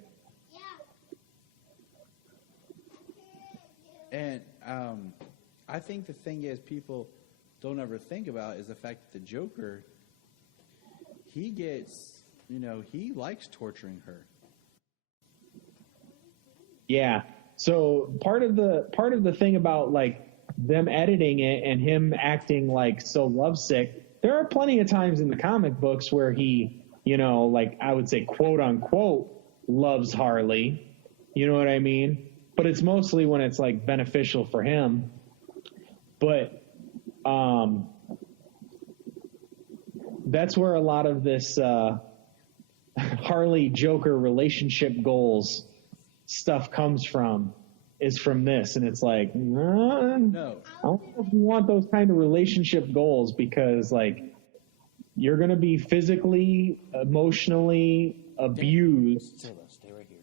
And I think the thing is people don't ever think about is the fact that the Joker, he gets, he likes torturing her. Yeah. So part of the thing about them editing it and him acting so lovesick, there are plenty of times in the comic books where he, I would say, quote unquote, loves Harley. You know what I mean? But it's mostly when it's beneficial for him. But that's where a lot of this Harley Joker relationship goals stuff comes from, is from this. And it's no, I don't know if you want those kind of relationship goals, because you're going to be physically, emotionally abused. Stay right here.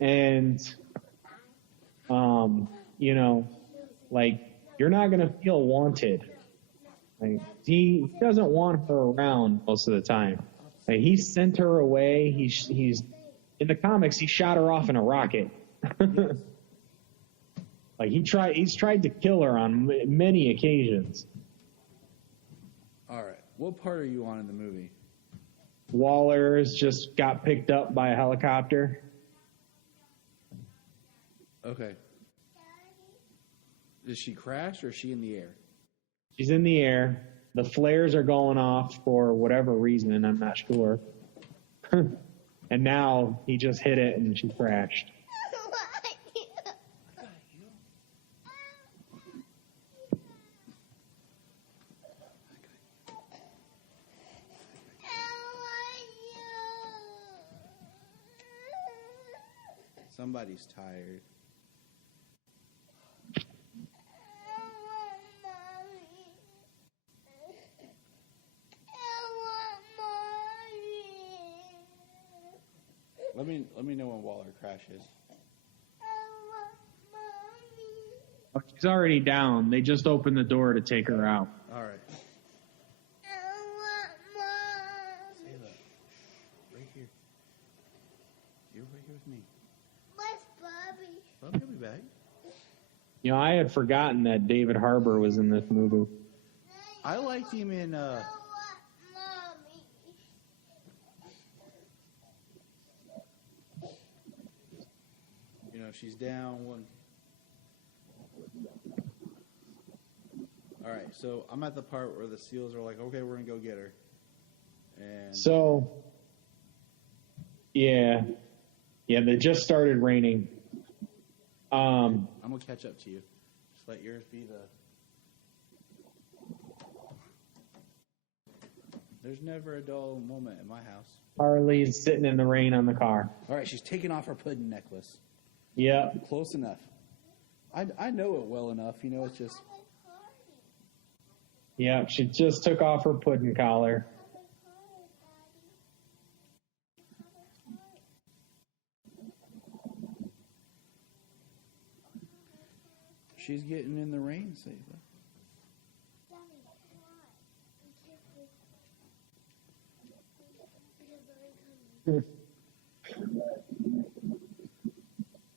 And, you're not going to feel wanted. He doesn't want her around most of the time. He sent her away. He's in the comics, he shot her off in a rocket. He's tried to kill her on many occasions. All right. What part are you on in the movie? Waller's just got picked up by a helicopter. Okay. Did she crash or is she in the air? She's in the air. The flares are going off for whatever reason, and I'm not sure. And now he just hit it and she crashed. Somebody's tired. Let me know when Waller crashes. Oh, she's already down. They just opened the door to take her out. All right. Say that. Right here. You know, I had forgotten that David Harbour was in this movie. I liked him in. Mommy. You know, she's down one. All right, so I'm at the part where the SEALs are like, "Okay, we're gonna go get her." And So, yeah, they just started raining. I'm gonna catch up to you. Just let yours be the. There's never a dull moment in my house. Harley's sitting in the rain on the car. All right, she's taking off her pudding necklace. Yeah, Close enough. I know it well enough. You know, it's just. yeah, she just took off her pudding collar. She's getting in the rain, say that.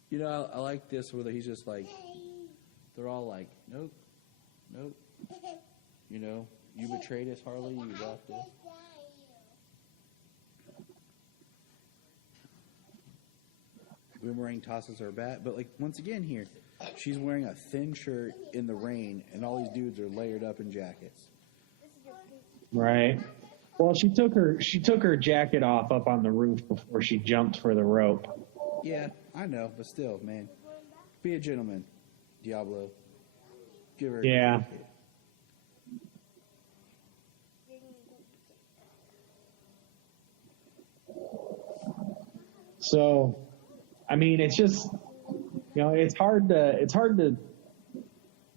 You know, I like this where he's just like, they're all like, nope, nope. You know, you betrayed us, Harley. You left us. Boomerang tosses her bat, but like once again here, she's wearing a thin shirt in the rain, and all these dudes are layered up in jackets. Right. Well, she took her jacket off up on the roof before she jumped for the rope. Yeah, I know, but still, man, be a gentleman, Diablo. Give her. Yeah. A jacket. So, I mean, it's just, you know, it's hard to,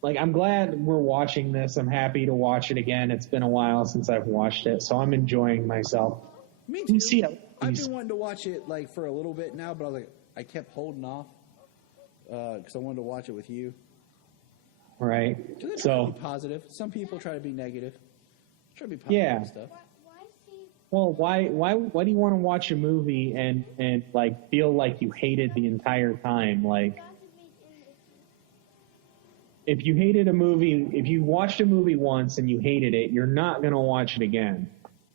like, I'm glad we're watching this. I'm happy to watch it again. It's been a while since I've watched it, so I'm enjoying myself. Me You too. see it. I've been wanting to watch it like for a little bit now, but I was like, I kept holding off because I wanted to watch it with you. Right. Try to So, be positive. Some people try to be negative. Try to be positive Yeah. and stuff. well, why do you want to watch a movie and like feel like you hated the entire time? Like, if you hated a movie, if you watched a movie once and you hated it, you're not going to watch it again.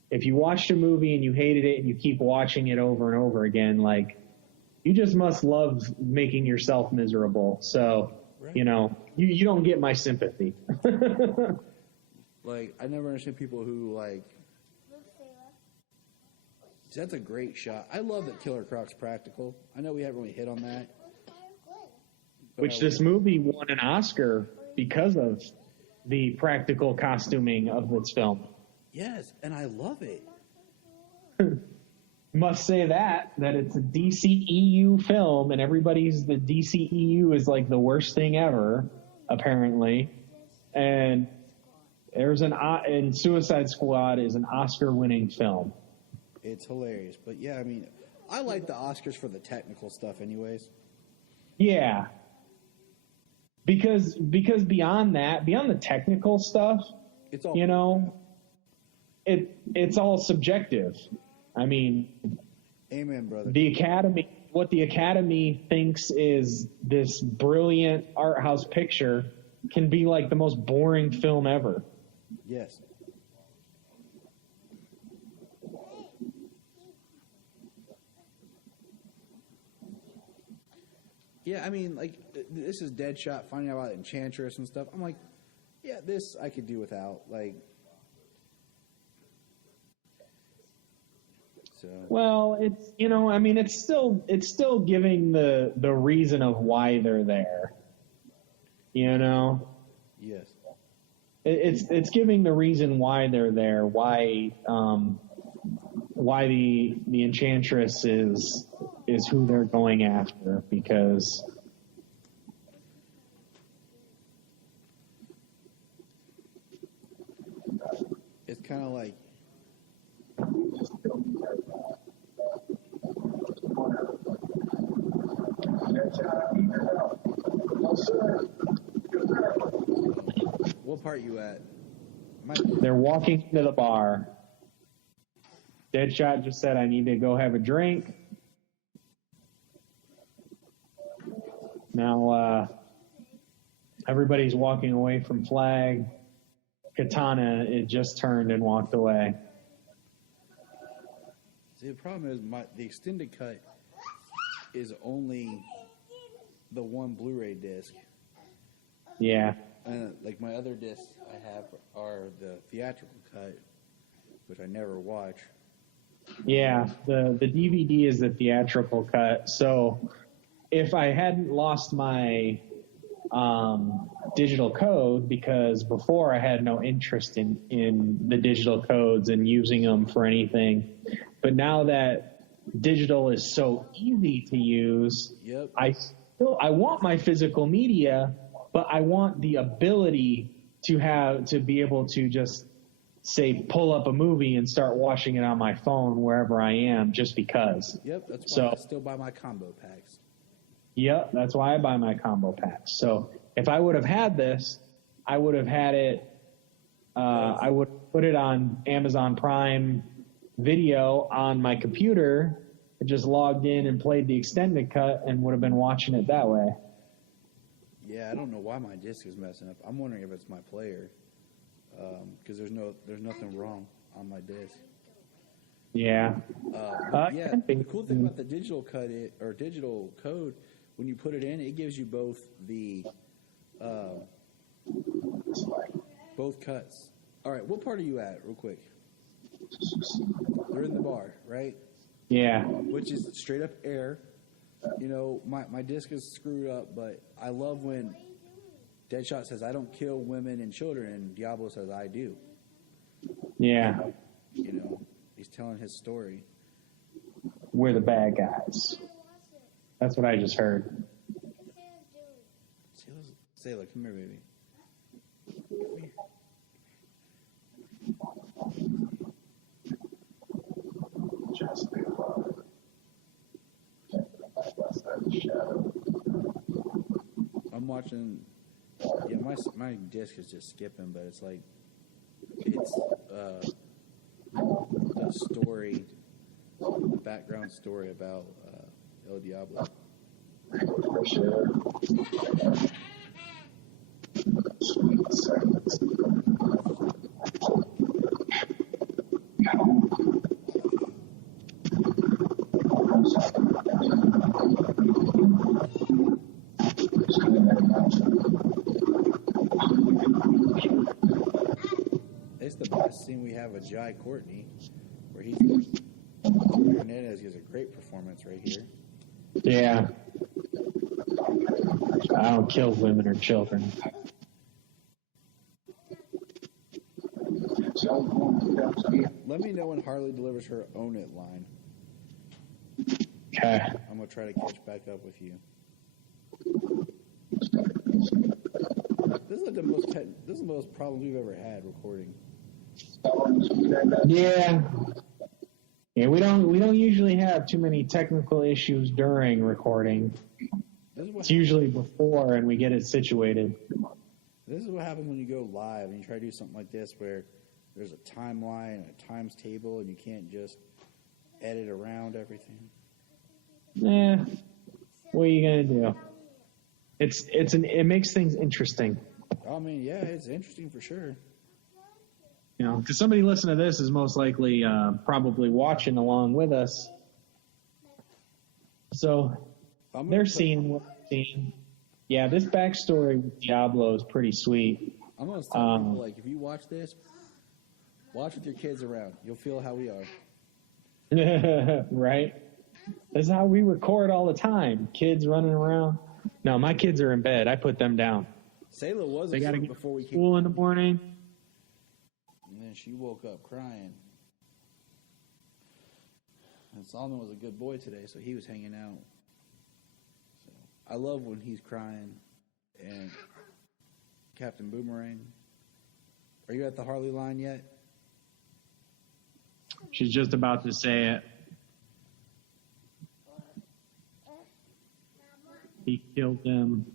If you watched a movie and you hated it and you keep watching it over and over again, like, you just must love making yourself miserable. So, you know, you don't get my sympathy. Like, I never understand people who like. That's a great shot. I love that Killer Croc's practical. I know we haven't really hit on that. Which this movie won an Oscar because of the practical costuming of this film. Yes, and I love it. Must say that it's a DCEU film, and the DCEU is like the worst thing ever, apparently. And and Suicide Squad is an Oscar-winning film. It's hilarious. But yeah, I mean, I like the Oscars for the technical stuff anyways. Yeah. Because beyond the technical stuff, It's all, you know, it's all subjective. I mean, amen, brother. What the Academy thinks is this brilliant art house picture can be like the most boring film ever. Yes. Yeah, I mean, like, this is Deadshot finding out about Enchantress and stuff. I'm like, yeah, this I could do without. Like, so. Well, it's, you know, I mean, it's still giving the reason of why they're there. You know? Yes. It's giving the reason why they're there, why the Enchantress is who they're going after, because It's kind of like, what part you at? they're walking to the bar. Deadshot just said, "I need to go have a drink." Now, Everybody's walking away from Flag. Katana, it just turned and walked away. See, the problem is the extended cut is only the one Blu-ray disc. Yeah. Like my other discs I have are the theatrical cut, which I never watch. Yeah, the DVD is the theatrical cut. So if I hadn't lost my digital code, because before I had no interest in the digital codes and using them for anything, but now that digital is so easy to use, Yep. I want my physical media, but I want the ability to be able to just say pull up a movie and start watching it on my phone wherever I am, just because. Yep, that's why I still buy my combo packs. Yep, that's why I buy my combo packs. So if I would have had this, I would have had it. I would put it on Amazon Prime Video on my computer. I just logged in and played the extended cut and would have been watching it that way. Yeah, I don't know why my disc is messing up. I'm wondering if it's my player, because there's nothing wrong on my disc. Yeah. Yeah. The cool thing about the digital cut or digital code, when you put it in, it gives you both the both cuts. All right, what part are you at, real quick? They're in the bar, right? Yeah. Which is straight up air. You know, my disc is screwed up, but I love when Deadshot says, I don't kill women and children, and Diablo says, I do. Yeah. You know, he's telling his story. We're the bad guys. That's what I just heard. Sailor, come here, baby. Come here. I'm watching. Yeah, my disc is just skipping, but it's like it's the story, the background story about El Diablo. It's the best scene we have with Jai Courtney, where Hernandez gives a great performance right here. Yeah. I don't kill women or children. Let me know when Harley delivers her Own It line. Okay. I'm going to try to catch back up with you. This is the most problems we've ever had recording. Yeah. Yeah, we don't usually have too many technical issues during recording. It's usually before and we get it situated. This is what happens when you go live and you try to do something like this where there's a timeline and a times table and you can't just edit around everything. Yeah. What are you gonna do? It makes things interesting. I mean, yeah, it's interesting for sure. You know, because somebody listening to this is most likely probably watching along with us. So they're seeing what we're seeing. Yeah, this backstory with Diablo is pretty sweet. I'm going to tell people, like, if you watch this, watch with your kids around. You'll feel how we are. Right? That's how we record all the time. Kids running around. No, my kids are in bed. I put them down. Sayla was They got to asleep get before we to came. school in the morning. And then she woke up crying. And Solomon was a good boy today, so he was hanging out. So I love when he's crying. And Captain Boomerang. Are you at the Harley line yet? She's just about to say it. He killed him.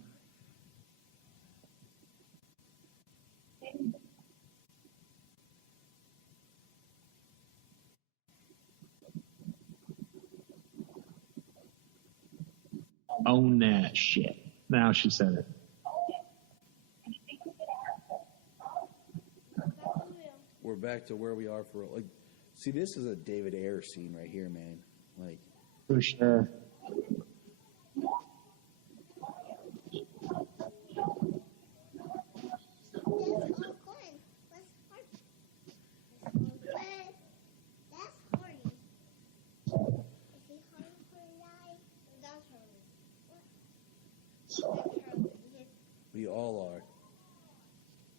Own that shit. Now she said it. we're back to where we are for like. See, this is a David Ayer scene right here, man. Like For sure. we all are,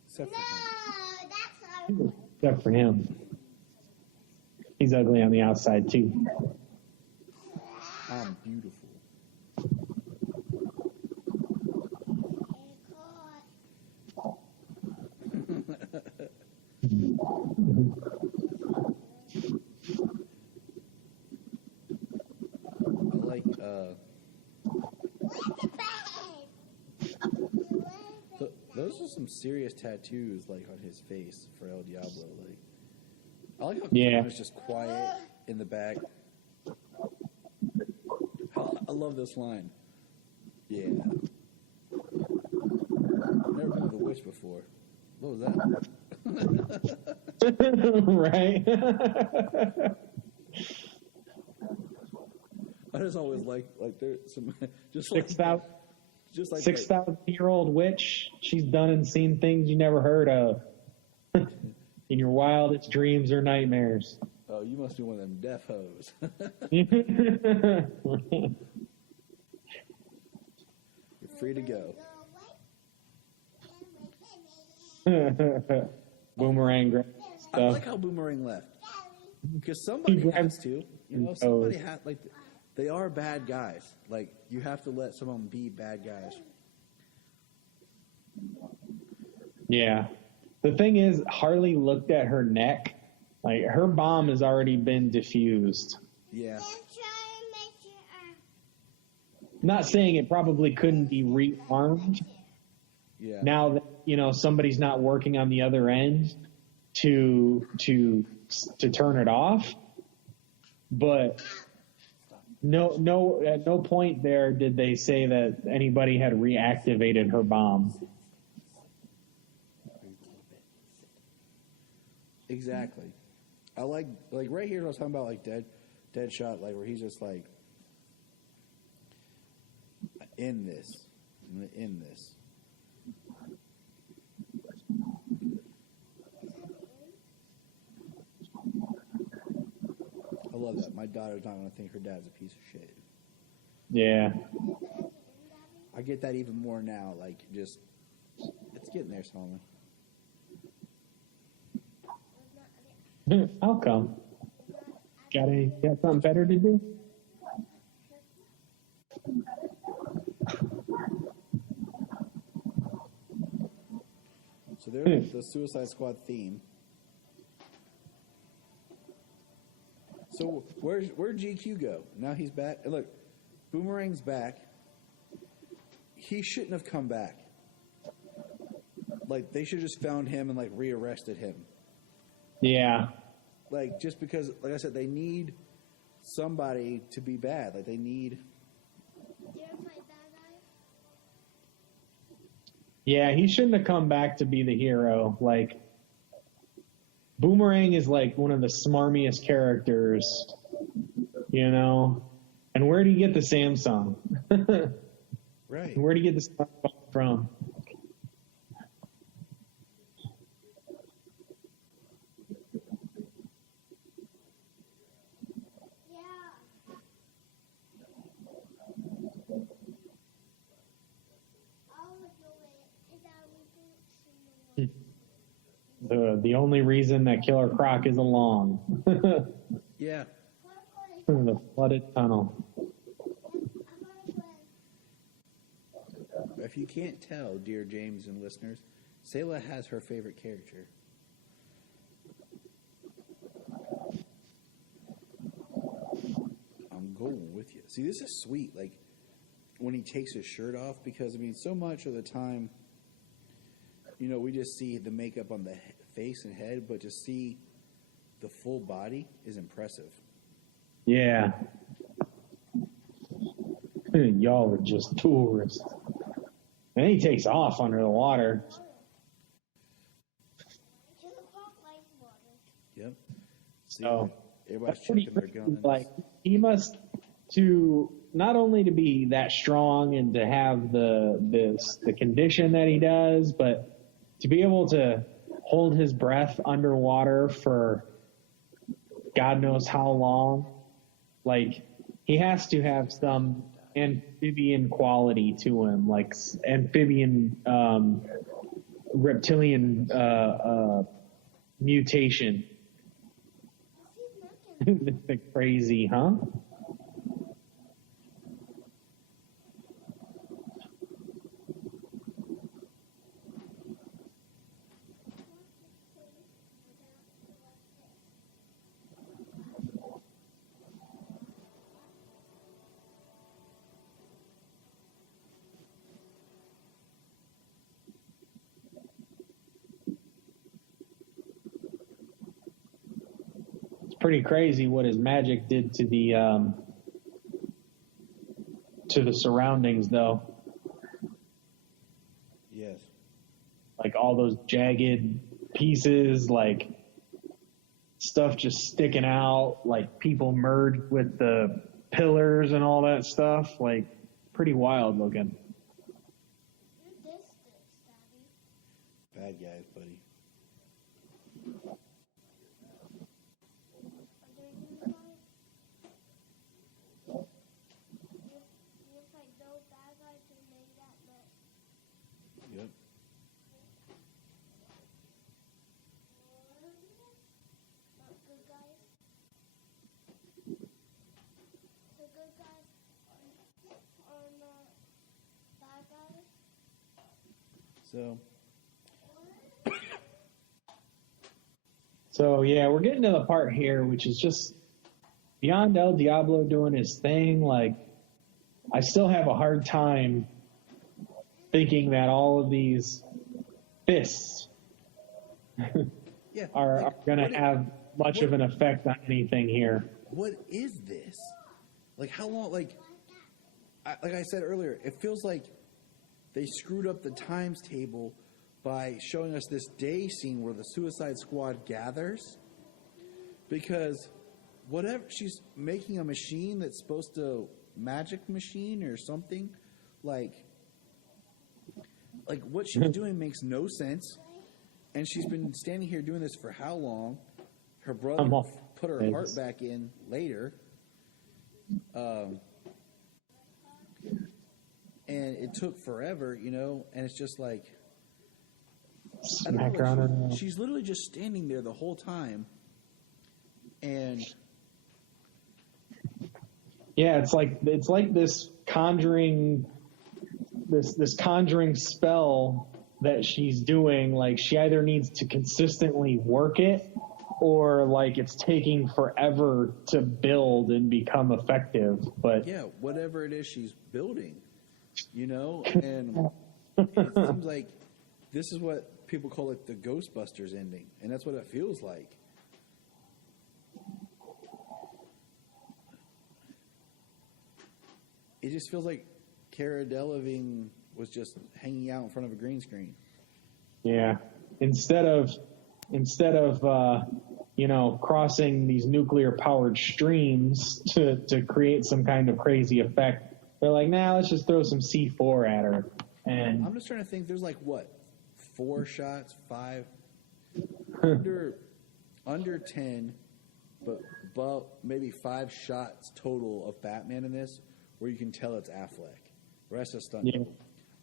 except for him. That's not Except for him. He's ugly on the outside, too. I'm beautiful. I like those are some serious tattoos like on his face for El Diablo. Like I like how Krypton is just quiet in the back. I love this line. Yeah. Never been with a witch before. What was that? Right? I just always like there's some just like 6,000-year-old witch. She's done and seen things you never heard of in your wildest dreams or nightmares. Oh, you must be one of them deaf hoes. You're free to go. Boomerang grab I stuff. like how Boomerang left because somebody has to. You know, somebody has like. They are bad guys. Like, you have to let some of them be bad guys. Yeah. The thing is, Harley looked at her neck. Like, her bomb has already been diffused. Yeah. Not saying it probably couldn't be rearmed. Yeah. Now that, you know, somebody's not working on the other end to turn it off. But no, at no point there did they say that anybody had reactivated her bomb. Exactly. I like right here I was talking about like dead shot, like where he's just like in this. I love that. My daughter's not going to think her dad's a piece of shit. Yeah. I get that even more now. Like, just, it's getting there, Solomon. How come? Got something better to do? So there's the Suicide Squad theme. So where'd GQ go? Now he's back. And look, Boomerang's back. He shouldn't have come back. Like, they should have just found him and like rearrested him. Yeah. Like, just because, like I said, they need somebody to be bad. Like, they need. Yeah, he shouldn't have come back to be the hero. Like, Boomerang is like one of the smarmiest characters, you know? And where do you get the Samsung? Right. Where do you get the smartphone from? The only reason that Killer Croc is along. Yeah. The flooded tunnel. If you can't tell, dear James and listeners, Selah has her favorite character. I'm going with you. See, this is sweet. Like, when he takes his shirt off, because, I mean, so much of the time, you know, we just see the makeup on the face and head, but to see the full body is impressive. Yeah. Y'all are just tourists. And he takes off under the water. Yep. See, So everybody's that's pretty checking their crazy. guns. Like he must to not only to be that strong and to have the condition that he does, but to be able to hold his breath underwater for God knows how long. Like he has to have some amphibian quality to him, like amphibian reptilian mutation. Crazy, huh? Pretty crazy what his magic did to the surroundings, though. Yes. Like all those jagged pieces, like stuff just sticking out, like people merged with the pillars and all that stuff. Like pretty wild looking. Your distance, Daddy. Bad guys, buddy. Are they unified? You fight no bad guys who made that mess. Yep. Not good guys. The good guys are not bad guys. So, So yeah, we're getting to the part here, which is just beyond El Diablo doing his thing. Like, I still have a hard time thinking that all of these fists yeah. are going to have much of an effect on anything here. What is this? Like, how long? Like I said earlier, it feels like they screwed up the times table by showing us this day scene where the Suicide Squad gathers. Because whatever, she's making a machine that's supposed to magic machine or something. Like what she's doing makes no sense. And she's been standing here doing this for how long? Her brother put her heart back in later. And it took forever, you know, and it's just like, I don't know, like she's literally just standing there the whole time. And yeah, it's like this conjuring spell that she's doing. Like, she either needs to consistently work it, or like it's taking forever to build and become effective. But yeah, whatever it is she's building, you know, and it seems like this is what people call it, the Ghostbusters ending, and that's what it feels like. It just feels like Cara Delevingne was just hanging out in front of a green screen. yeah, instead of you know, crossing these nuclear powered streams to create some kind of crazy effect, they're like, nah, let's just throw some C4 at her. And I'm just trying to think. There's like what, 4 shots, 5, under 10, but maybe 5 shots total of Batman in this, where you can tell it's Affleck. The rest is stunt. Yeah.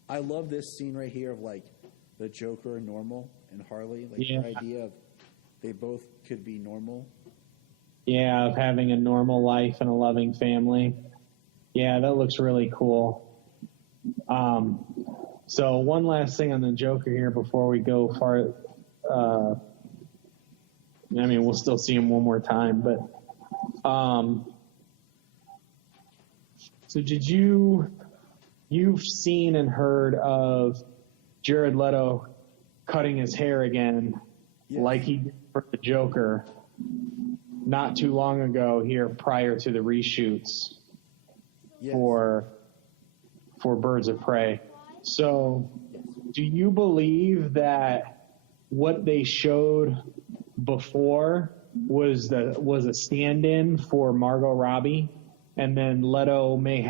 I love this scene right here of like the Joker and normal and Harley, like Yeah. the idea of they both could be normal. yeah, of having a normal life and a loving family. Yeah, that looks really cool. So one last thing on the Joker here before we go far. I mean, we'll still see him one more time, but so you've seen and heard of Jared Leto cutting his hair again, Yes. like he did for the Joker not too long ago here prior to the reshoots Yes. for Birds of Prey. So do you believe that what they showed before was a stand-in for Margot Robbie, and then Leto may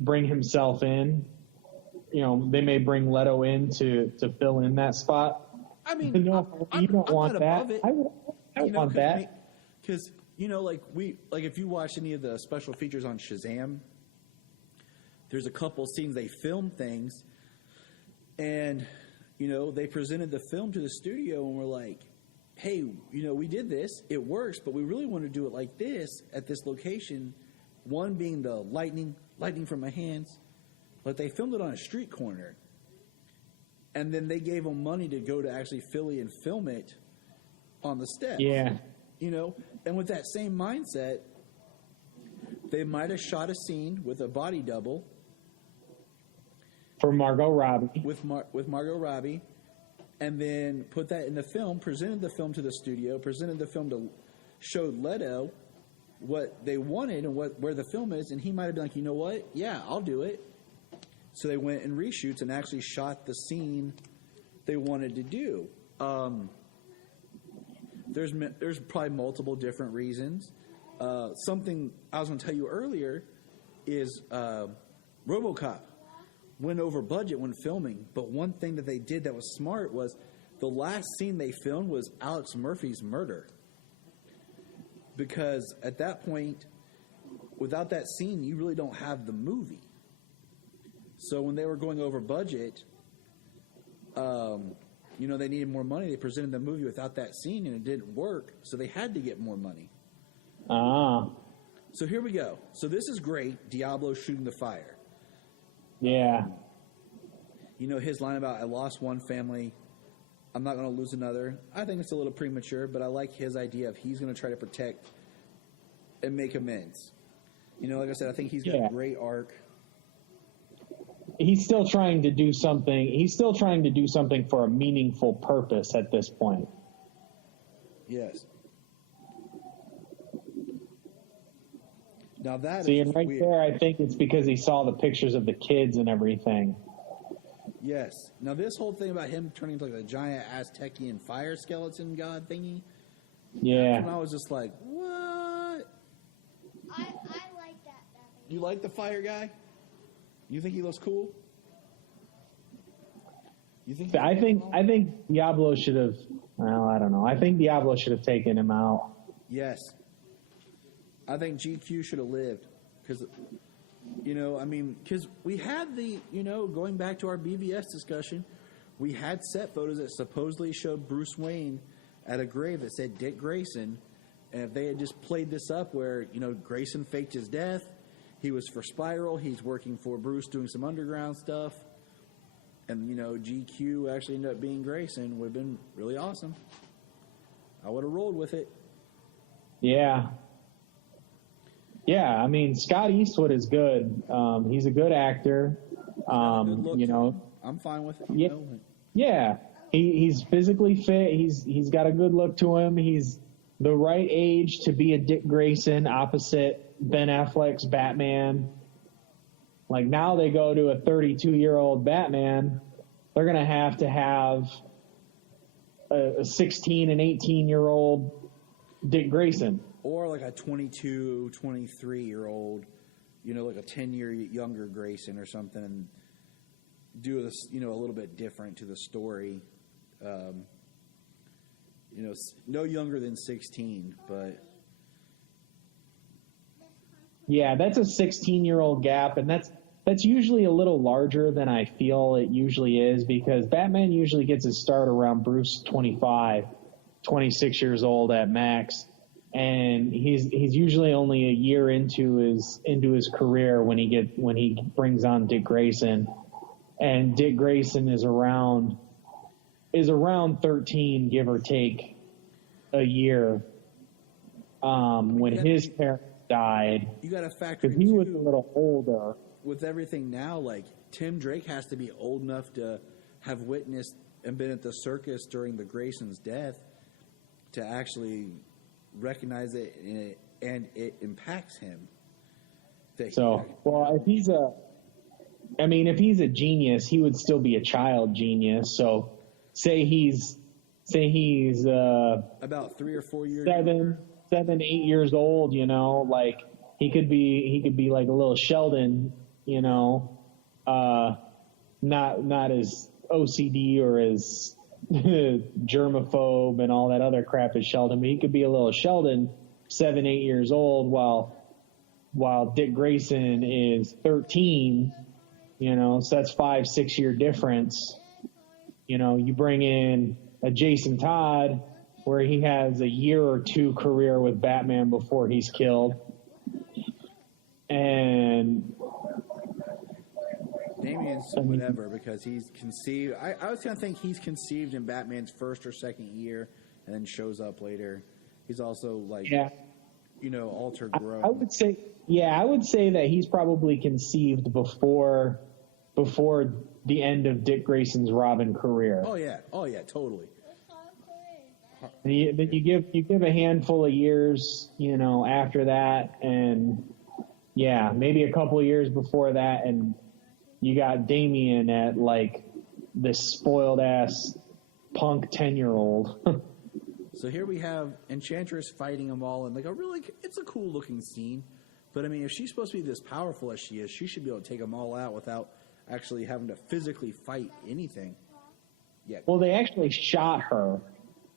bring himself in. You know, they may bring Leto in to fill in that spot. I mean, No, I'm you don't want not that. above it. I want that. Because, you know, like if you watch any of the special features on Shazam, there's a couple scenes they filmed things, and, you know, they presented the film to the studio and were like, hey, you know, we did this, it works, but we really want to do it like this at this location. One being the lightning from my hands, but they filmed it on a street corner. And then they gave them money to go to actually Philly and film it on the steps. Yeah. You know, and with that same mindset, they might have shot a scene with a body double For Margot Robbie. with Margot Robbie, and then put that in the film, presented the film to the studio, presented the film to showed Leto what they wanted and where the film is, and he might have been like, you know what? Yeah, I'll do it. So they went and reshoots and actually shot the scene they wanted to do. There's probably multiple different reasons. Something I was going to tell you earlier is RoboCop went over budget when filming, but one thing that they did that was smart was the last scene they filmed was Alex Murphy's murder. Because at that point, without that scene, you really don't have the movie. So when they were going over budget, you know, they needed more money. They presented the movie without that scene, and it didn't work, so they had to get more money. Ah. So here we go. So this is great, Diablo shooting the fire. Yeah. You know, his line about, I lost one family, I'm not going to lose another. I think it's a little premature, but I like his idea of he's going to try to protect and make amends. You know, like I said, I think he's got a great arc. He's still trying to do something. He's still trying to do something for a meaningful purpose at this point. Yes. Now that See, is and right weird. there, I think it's because he saw the pictures of the kids and everything. Yes. Now this whole thing about him turning into like a giant Aztecian fire skeleton god thingy. Yeah. And I was just like, what? I like that better. You like the fire guy? You think he looks cool? You think? I think Diablo should have. Well, I don't know. I think Diablo should have taken him out. Yes. I think GQ should have lived because, you know, I mean, because we had the, you know, going back to our BVS discussion, we had set photos that supposedly showed Bruce Wayne at a grave that said Dick Grayson, and if they had just played this up where, you know, Grayson faked his death, he was for Spiral, he's working for Bruce doing some underground stuff, and, you know, GQ actually ended up being Grayson, would have been really awesome. I would have rolled with it. Yeah. Yeah, I mean, Scott Eastwood is good. He's a good actor. Good look You to know, him. I'm fine with it. Yeah. You know? yeah. He's physically fit. He's got a good look to him. He's the right age to be a Dick Grayson opposite Ben Affleck's Batman. Like now they go to a 32-year-old Batman, they're going to have a 16 and 18-year-old Dick Grayson. Or like a 22, 23-year-old, you know, like a 10-year younger Grayson or something, and do this, you know, a little bit different to the story. You know, no younger than 16, but... Yeah, that's a 16-year-old gap, and that's usually a little larger than I feel it usually is, because Batman usually gets his start around Bruce 25, 26 years old at max. And he's usually only a year into his career when he brings on Dick Grayson, and Dick Grayson is around 13, give or take a year, when his parents died. You got to factor because in, he was a too, little older. with everything now, like Tim Drake has to be old enough to have witnessed and been at the circus during the Grayson's death to actually recognize it, and it impacts him. So, well, if he's a genius, he would still be a child genius. So, say he's say he's About 3 or 4 years. 7, 8 years old, like he could be like a little Sheldon, not as OCD or as germaphobe and all that other crap as Sheldon, but he could be a little Sheldon, 7, 8 years old, while Dick Grayson is 13, so that's 5, 6 year difference. You bring in a Jason Todd where he has a year or two career with Batman before he's killed. And Damien's whatever, because he's conceived. I was going to think he's conceived in Batman's first or second year and then shows up later. He's also altered grown. I would say that he's probably conceived before the end of Dick Grayson's Robin career. Oh yeah, totally. Then you give a handful of years, after that, and maybe a couple of years before that, and you got Damien at like this spoiled ass punk 10-year-old. So here we have Enchantress fighting them all, and it's a cool looking scene. But I mean, if she's supposed to be this powerful as she is, she should be able to take them all out without actually having to physically fight anything. Yeah. Well, they actually shot her,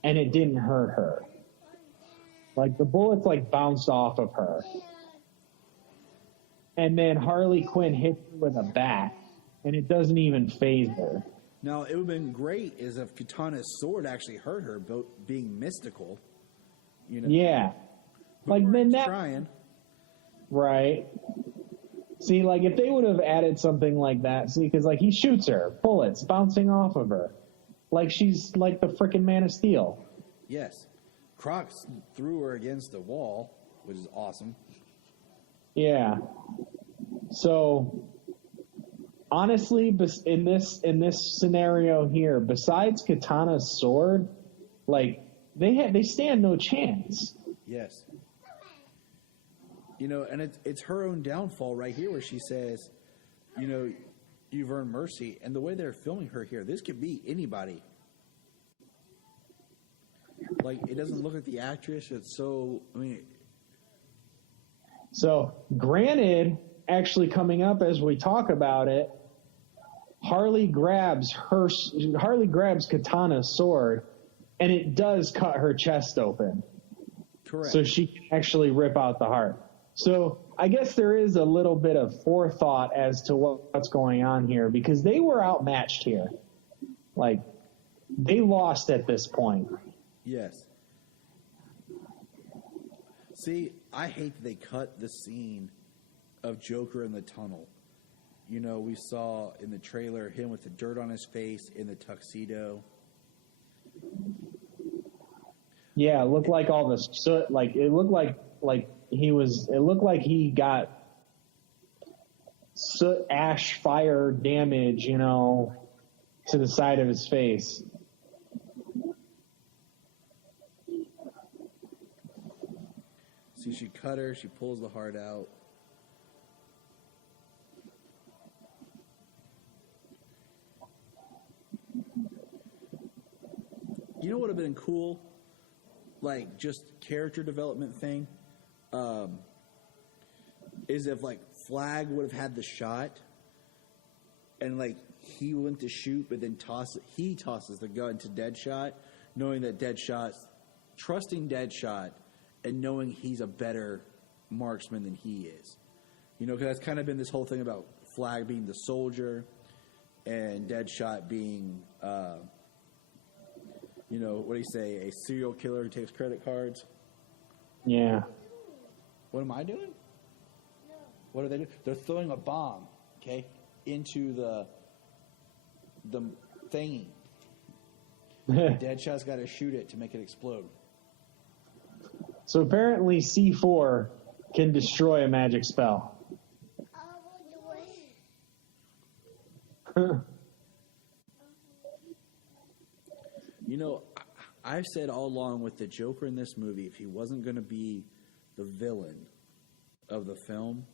and it didn't hurt her. Like the bullets bounced off of her. And then Harley Quinn hits her with a bat, and it doesn't even faze her. Now, it would have been great as if Katana's sword actually hurt her, being mystical. Yeah. Then that... trying. Right. See, if they would have added something like that, because, he shoots her, bullets bouncing off of her. Like she's like the frickin' Man of Steel. Yes. Crocs threw her against the wall, which is awesome. Yeah. So, honestly, in this scenario here, besides Katana's sword, they stand no chance. Yes. And it's her own downfall right here where she says, you've earned mercy. And the way they're filming her here, this could be anybody. It doesn't look like the actress. It's so, So, granted, actually coming up as we talk about it, Harley grabs Katana's sword, and it does cut her chest open. Correct. So she can actually rip out the heart. So I guess there is a little bit of forethought as to what's going on here, because they were outmatched here. They lost at this point. Yes. See, I hate that they cut the scene of Joker in the tunnel. We saw in the trailer him with the dirt on his face in the tuxedo. Yeah, it looked like all the soot. It looked like he got soot, ash, fire damage, to the side of his face. See, she cut her. She pulls the heart out. You know what would have been cool? Just character development thing? Is if, Flag would have had the shot and, he went to shoot, but then he tosses the gun to Deadshot, knowing that trusting Deadshot, and knowing he's a better marksman than he is. Because that's kind of been this whole thing about Flag being the soldier and Deadshot being, what do you say, a serial killer who takes credit cards? Yeah. What am I doing? What are they doing? They're throwing a bomb, okay, into the thingy. Deadshot's got to shoot it to make it explode. So apparently C4 can destroy a magic spell. I've said all along with the Joker in this movie, if he wasn't going to be the villain of the film,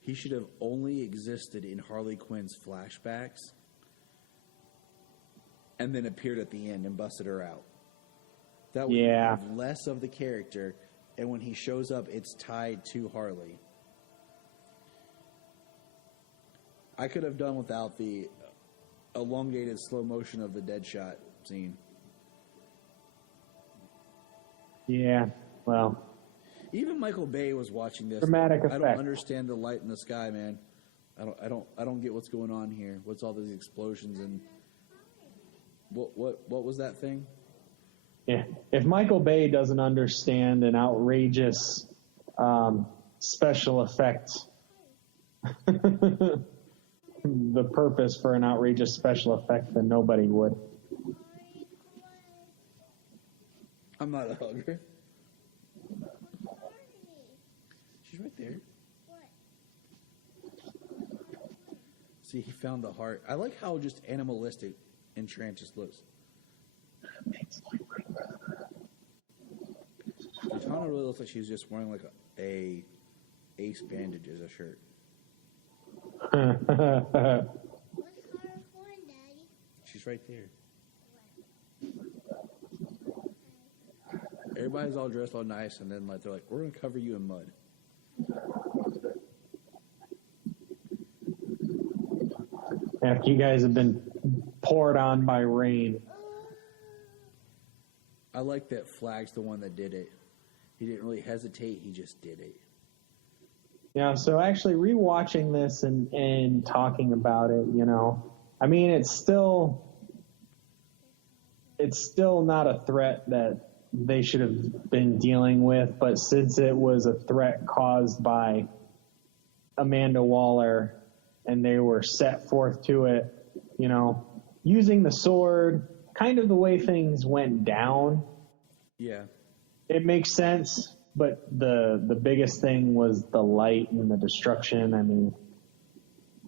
he should have only existed in Harley Quinn's flashbacks and then appeared at the end and busted her out. That would Yeah. have less of the character, and when he shows up, it's tied to Harley. I could have done without the elongated slow motion of the Deadshot scene. Yeah, well, Even Michael Bay was watching this. Dramatic I don't effect. understand the light in the sky, man. I don't get what's going on here. What's all these explosions and what was that thing? yeah. If Michael Bay doesn't understand an outrageous special effect, the purpose for an outrageous special effect, then nobody would. I'm not a hugger. She's right there. See, he found the heart. I like how just animalistic Enchantress looks. Katana really looks like she's just wearing like a Ace Bandages a shirt. What's her phone, Daddy? She's right there. Everybody's all dressed all nice, and then like they're like, "We're gonna cover you in mud." After you guys have been poured on by rain. I like that Flag's the one that did it. He didn't really hesitate; he just did it. Yeah, so actually rewatching this and talking about it, you know, I mean, it's still not a threat that they should have been dealing with, but since it was a threat caused by Amanda Waller and they were set forth to it, you know, using the sword, kind of the way things went down, Yeah. it makes sense. But the biggest thing was the light and the destruction. I mean,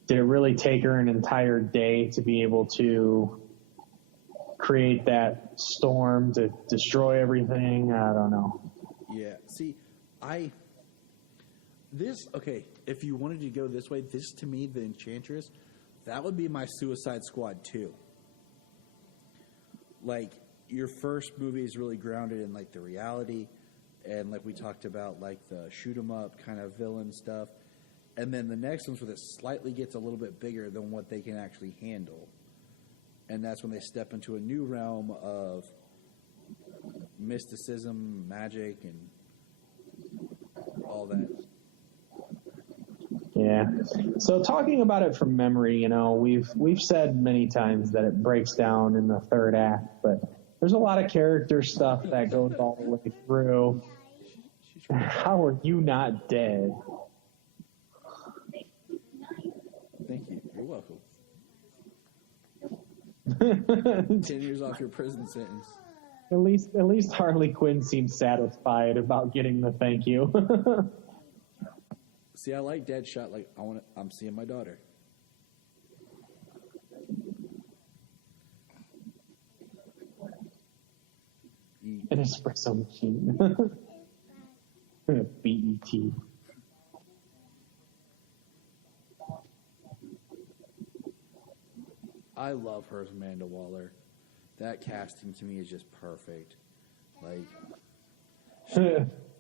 did it really take her an entire day to be able to create that storm to destroy everything? I don't know. Yeah. See, okay, if you wanted to go this way, this to me, the Enchantress, that would be my Suicide Squad 2. Like, your first movie is really grounded in, like, the reality, and like we talked about, like, the shoot-'em-up kind of villain stuff. And then the next one's where it slightly gets a little bit bigger than what they can actually handle. And that's when they step into a new realm of mysticism, magic, and all that. Yeah. So talking about it from memory, you know, we've said many times that it breaks down in the third act, but there's a lot of character stuff that goes all the way through. How are you not dead? Thank you. You're welcome. 10 years off your prison sentence. At least Harley Quinn seems satisfied about getting the thank you. See, I like Deadshot. Like, I'm seeing my daughter. An espresso machine. BET. I love her as Amanda Waller. That casting to me is just perfect.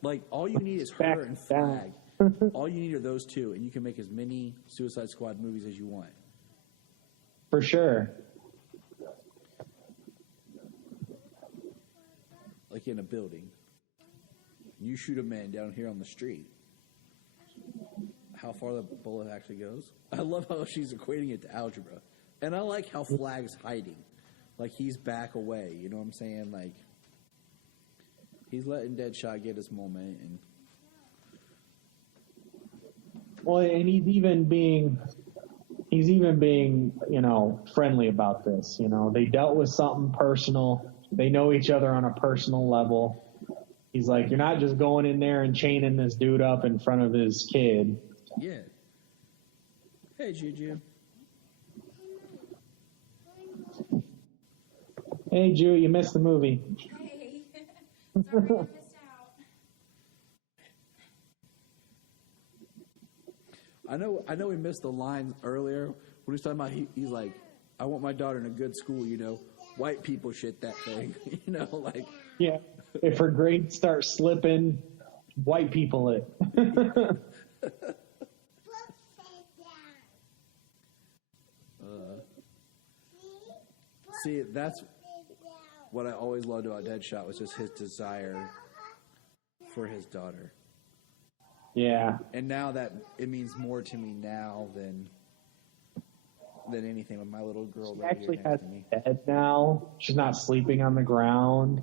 Like all you need is her and Flag. All you need are those two, and you can make as many Suicide Squad movies as you want. For sure. Like in a building. You shoot a man down here on the street. How far the bullet actually goes. I love how she's equating it to algebra. And I like how Flag's hiding. Like he's back away. You know what I'm saying? Like he's letting Deadshot get his moment. And Well, and he's even being, you know, friendly about this. You know, they dealt with something personal. They know each other on a personal level. He's like, you're not just going in there and chaining this dude up in front of his kid. yeah. Hey, Juju. Hey, Ju, you missed the movie. Hey, sorry I missed out. I know we missed the line earlier when he was talking about he's like, I want my daughter in a good school, you know. white people shit that thing. You know, like Yeah. If her grades start slipping, white people it. see, that's what I always loved about Deadshot was just his desire for his daughter. Yeah. And now that it means more to me now than anything with my little girl She right actually here has next to me. a bed now. She's not sleeping on the ground.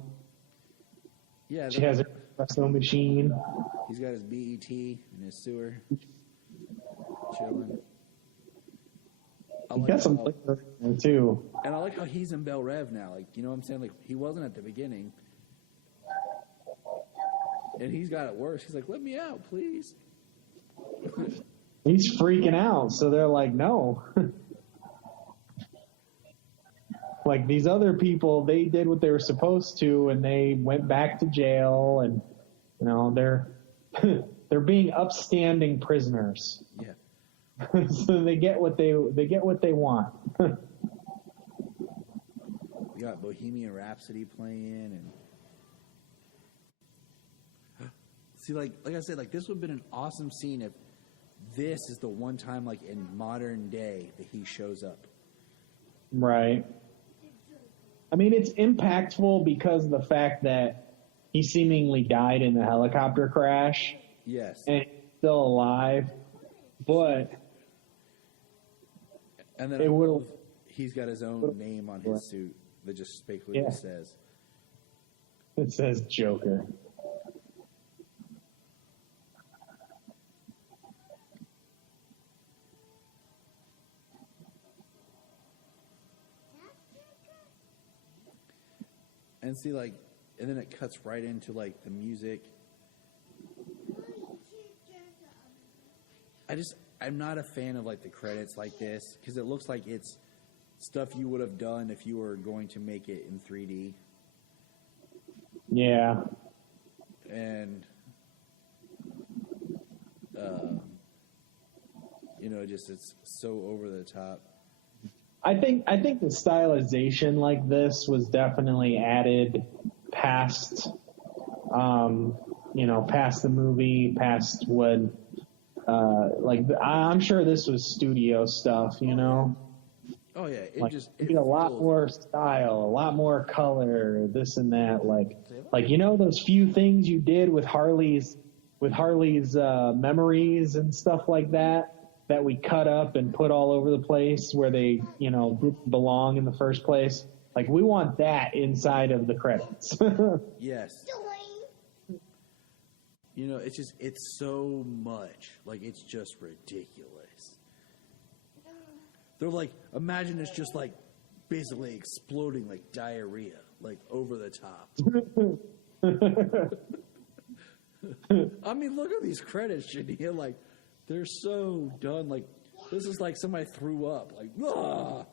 Yeah, She has her espresso machine. he's got his BET in his sewer, chilling. He got some flavor in there too. And I like how he's in Bel Rev now. Like, you know what I'm saying? Like, he wasn't at the beginning. And he's got it worse. He's like, let me out, please. He's freaking out, so they're like, no. Like these other people, they did what they were supposed to, and they went back to jail, and you know they're being upstanding prisoners. Yeah. So they get what they want. We got Bohemian Rhapsody playing, and see, like I said, like this would have been an awesome scene if this is the one time, like in modern day, that he shows up. Right. I mean, it's impactful because of the fact that he seemingly died in the helicopter crash. Yes. And he's still alive, but And then it would. he's got his own name on his suit that just basically Yeah. says. It says Joker. And see, like, and then it cuts right into, like, the music. I'm not a fan of, like, the credits like this, because it looks like it's stuff you would have done if you were going to make it in 3D. Yeah. And, you know, just it's so over the top. I think the stylization like this was definitely added past, past the movie, past what, I'm sure this was studio stuff, you know? Oh, yeah. It a lot more style, a lot more color, this and that. Like, you know, those few things you did with Harley's memories and stuff like that we cut up and put all over the place where they, you know, didn't belong in the first place. Like, we want that inside of the credits. Yes. You know, it's so much. Like, it's just ridiculous. They're like, imagine it's just like basically exploding like diarrhea, like over the top. I mean, look at these credits, Jania. Like, they're so done. Like, this is like somebody threw up. Like, ah.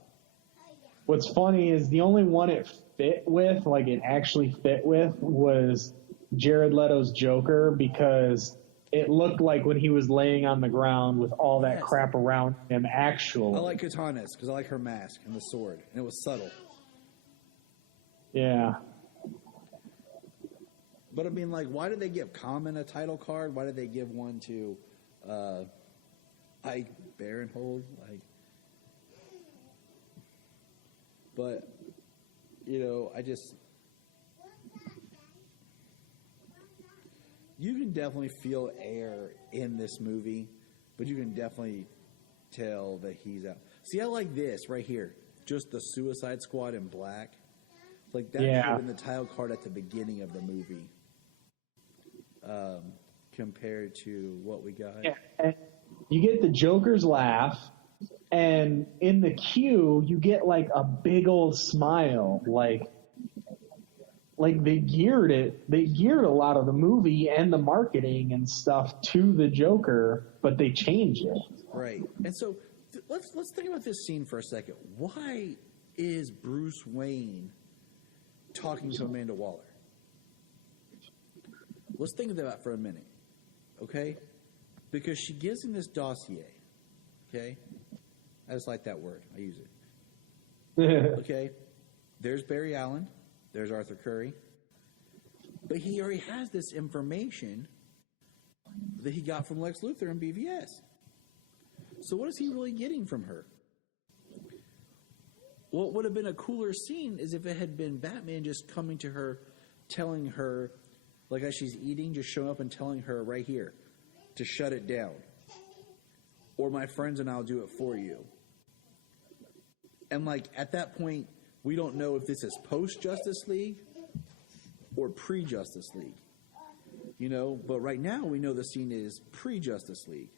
What's funny is the only one it fit with, like it actually fit with, was Jared Leto's Joker, because it looked like when he was laying on the ground with all that crap around him, actually. I like Katana's because I like her mask and the sword, and it was subtle. Yeah. But I mean, like, why did they give Common a title card? Why did they give one to Ike Barinholtz? Like, but you know, you can definitely feel air in this movie, but you can definitely tell that he's out. See, I like this right here, just the Suicide Squad in black. Like that should have been the title card at the beginning of the movie. Compared to what we got. Yeah. And you get the Joker's laugh, and in the queue, you get like a big old smile. Like they geared a lot of the movie and the marketing and stuff to the Joker, but they changed it. Right. And so let's think about this scene for a second. Why is Bruce Wayne talking to Amanda Waller? Let's think of that for a minute, okay? Because she gives him this dossier, okay? I just like that word. I use it. Okay? there's Barry Allen, there's Arthur Curry, but he already has this information that he got from Lex Luthor in BVS. So what is he really getting from her? What would have been a cooler scene is if it had been Batman just coming to her, telling her, like as she's eating, just showing up and telling her right here to shut it down. Or my friends and I'll do it for you. And like at that point, we don't know if this is post-Justice League or pre-Justice League. You know, but right now we know the scene is pre-Justice League.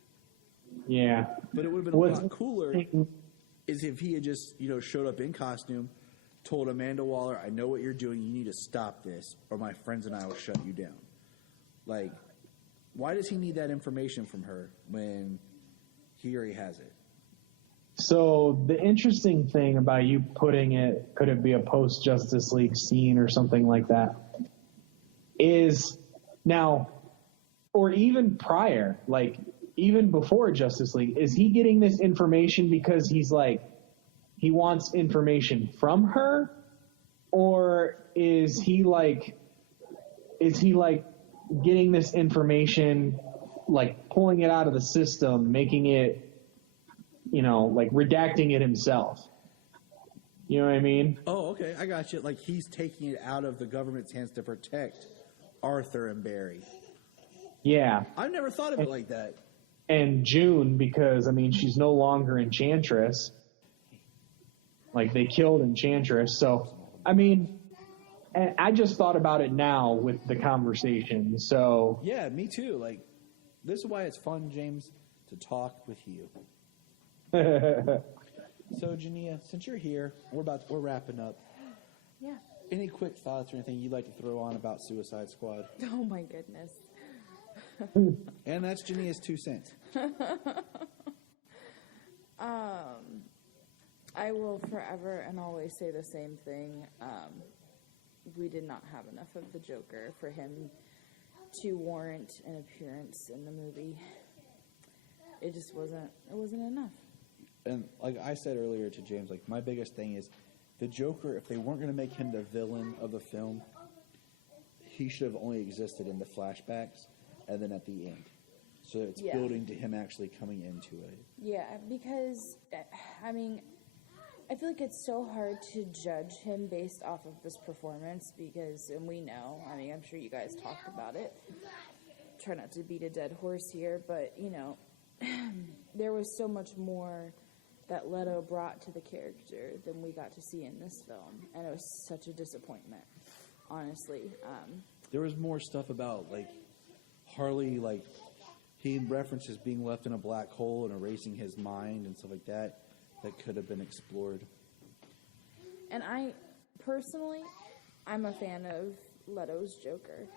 Yeah. But it would have been a lot cooler is if he had just, you know, showed up in costume, told Amanda Waller, I know what you're doing, you need to stop this, or my friends and I will shut you down. Like, why does he need that information from her when he already has it? So the interesting thing about you putting it, could it be a post-Justice League scene or something like that, is now, or even prior, like even before Justice League, is he getting this information because he's like, he wants information from her? Or is he like getting this information, like pulling it out of the system, making it, you know, like redacting it himself? You know what I mean? Oh, okay, I got you. Like he's taking it out of the government's hands to protect Arthur and Barry. Yeah. I've never thought of it like that. And June, because, I mean, she's no longer Enchantress. Like, they killed Enchantress. So, I mean, and I just thought about it now with the conversation. So, Yeah, me too. Like, this is why it's fun, James, to talk with you. So, Jania, since you're here, we're wrapping up. Yeah. Any quick thoughts or anything you'd like to throw on about Suicide Squad? Oh my goodness. And that's Jania's 2 cents. I will forever and always say the same thing. We did not have enough of the Joker for him to warrant an appearance in the movie. It just wasn't enough. And like I said earlier to James, like my biggest thing is the Joker, if they weren't going to make him the villain of the film, he should have only existed in the flashbacks and then at the end. So it's building to him actually coming into it. Yeah, because, I mean, I feel like it's so hard to judge him based off of this performance because, and we know, I mean, I'm sure you guys talked about it. Try not to beat a dead horse here, but, you know, there was so much more that Leto brought to the character than we got to see in this film, and it was such a disappointment, honestly. There was more stuff about, like, Harley, like, he references being left in a black hole and erasing his mind and stuff like that could have been explored. And I, personally, I'm a fan of Leto's Joker,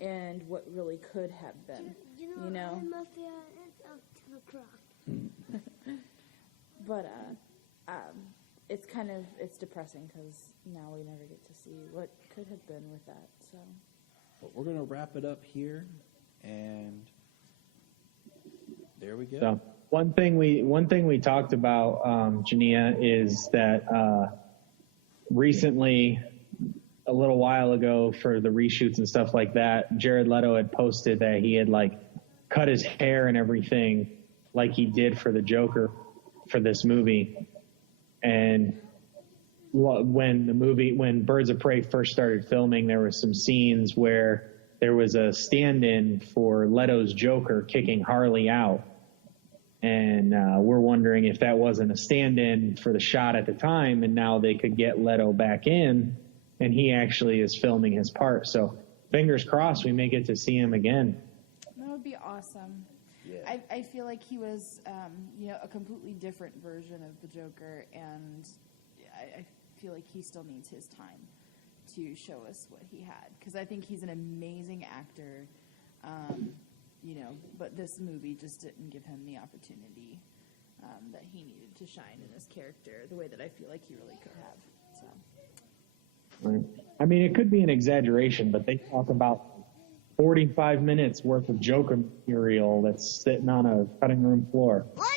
and what really could have been, you know? It's up to the clock. But it's kind of, it's depressing because now we never get to see what could have been with that, so. But we're going to wrap it up here, and there we go. So one thing we talked about, Jania, is that recently, a little while ago, for the reshoots and stuff like that, Jared Leto had posted that he had like cut his hair and everything like he did for the Joker for this movie. And when Birds of Prey first started filming, there were some scenes where there was a stand-in for Leto's Joker kicking Harley out. And we're wondering if that wasn't a stand-in for the shot at the time, and now they could get Leto back in, and he actually is filming his part. So fingers crossed we may get to see him again. That would be awesome. Yeah. I feel like he was, a completely different version of the Joker, and I feel like he still needs his time to show us what he had. Because I think he's an amazing actor, but this movie just didn't give him the opportunity that he needed to shine in this character the way that I feel like he really could have. So. Right. I mean, it could be an exaggeration, but they talk about 45 minutes worth of Joker material that's sitting on a cutting room floor. What?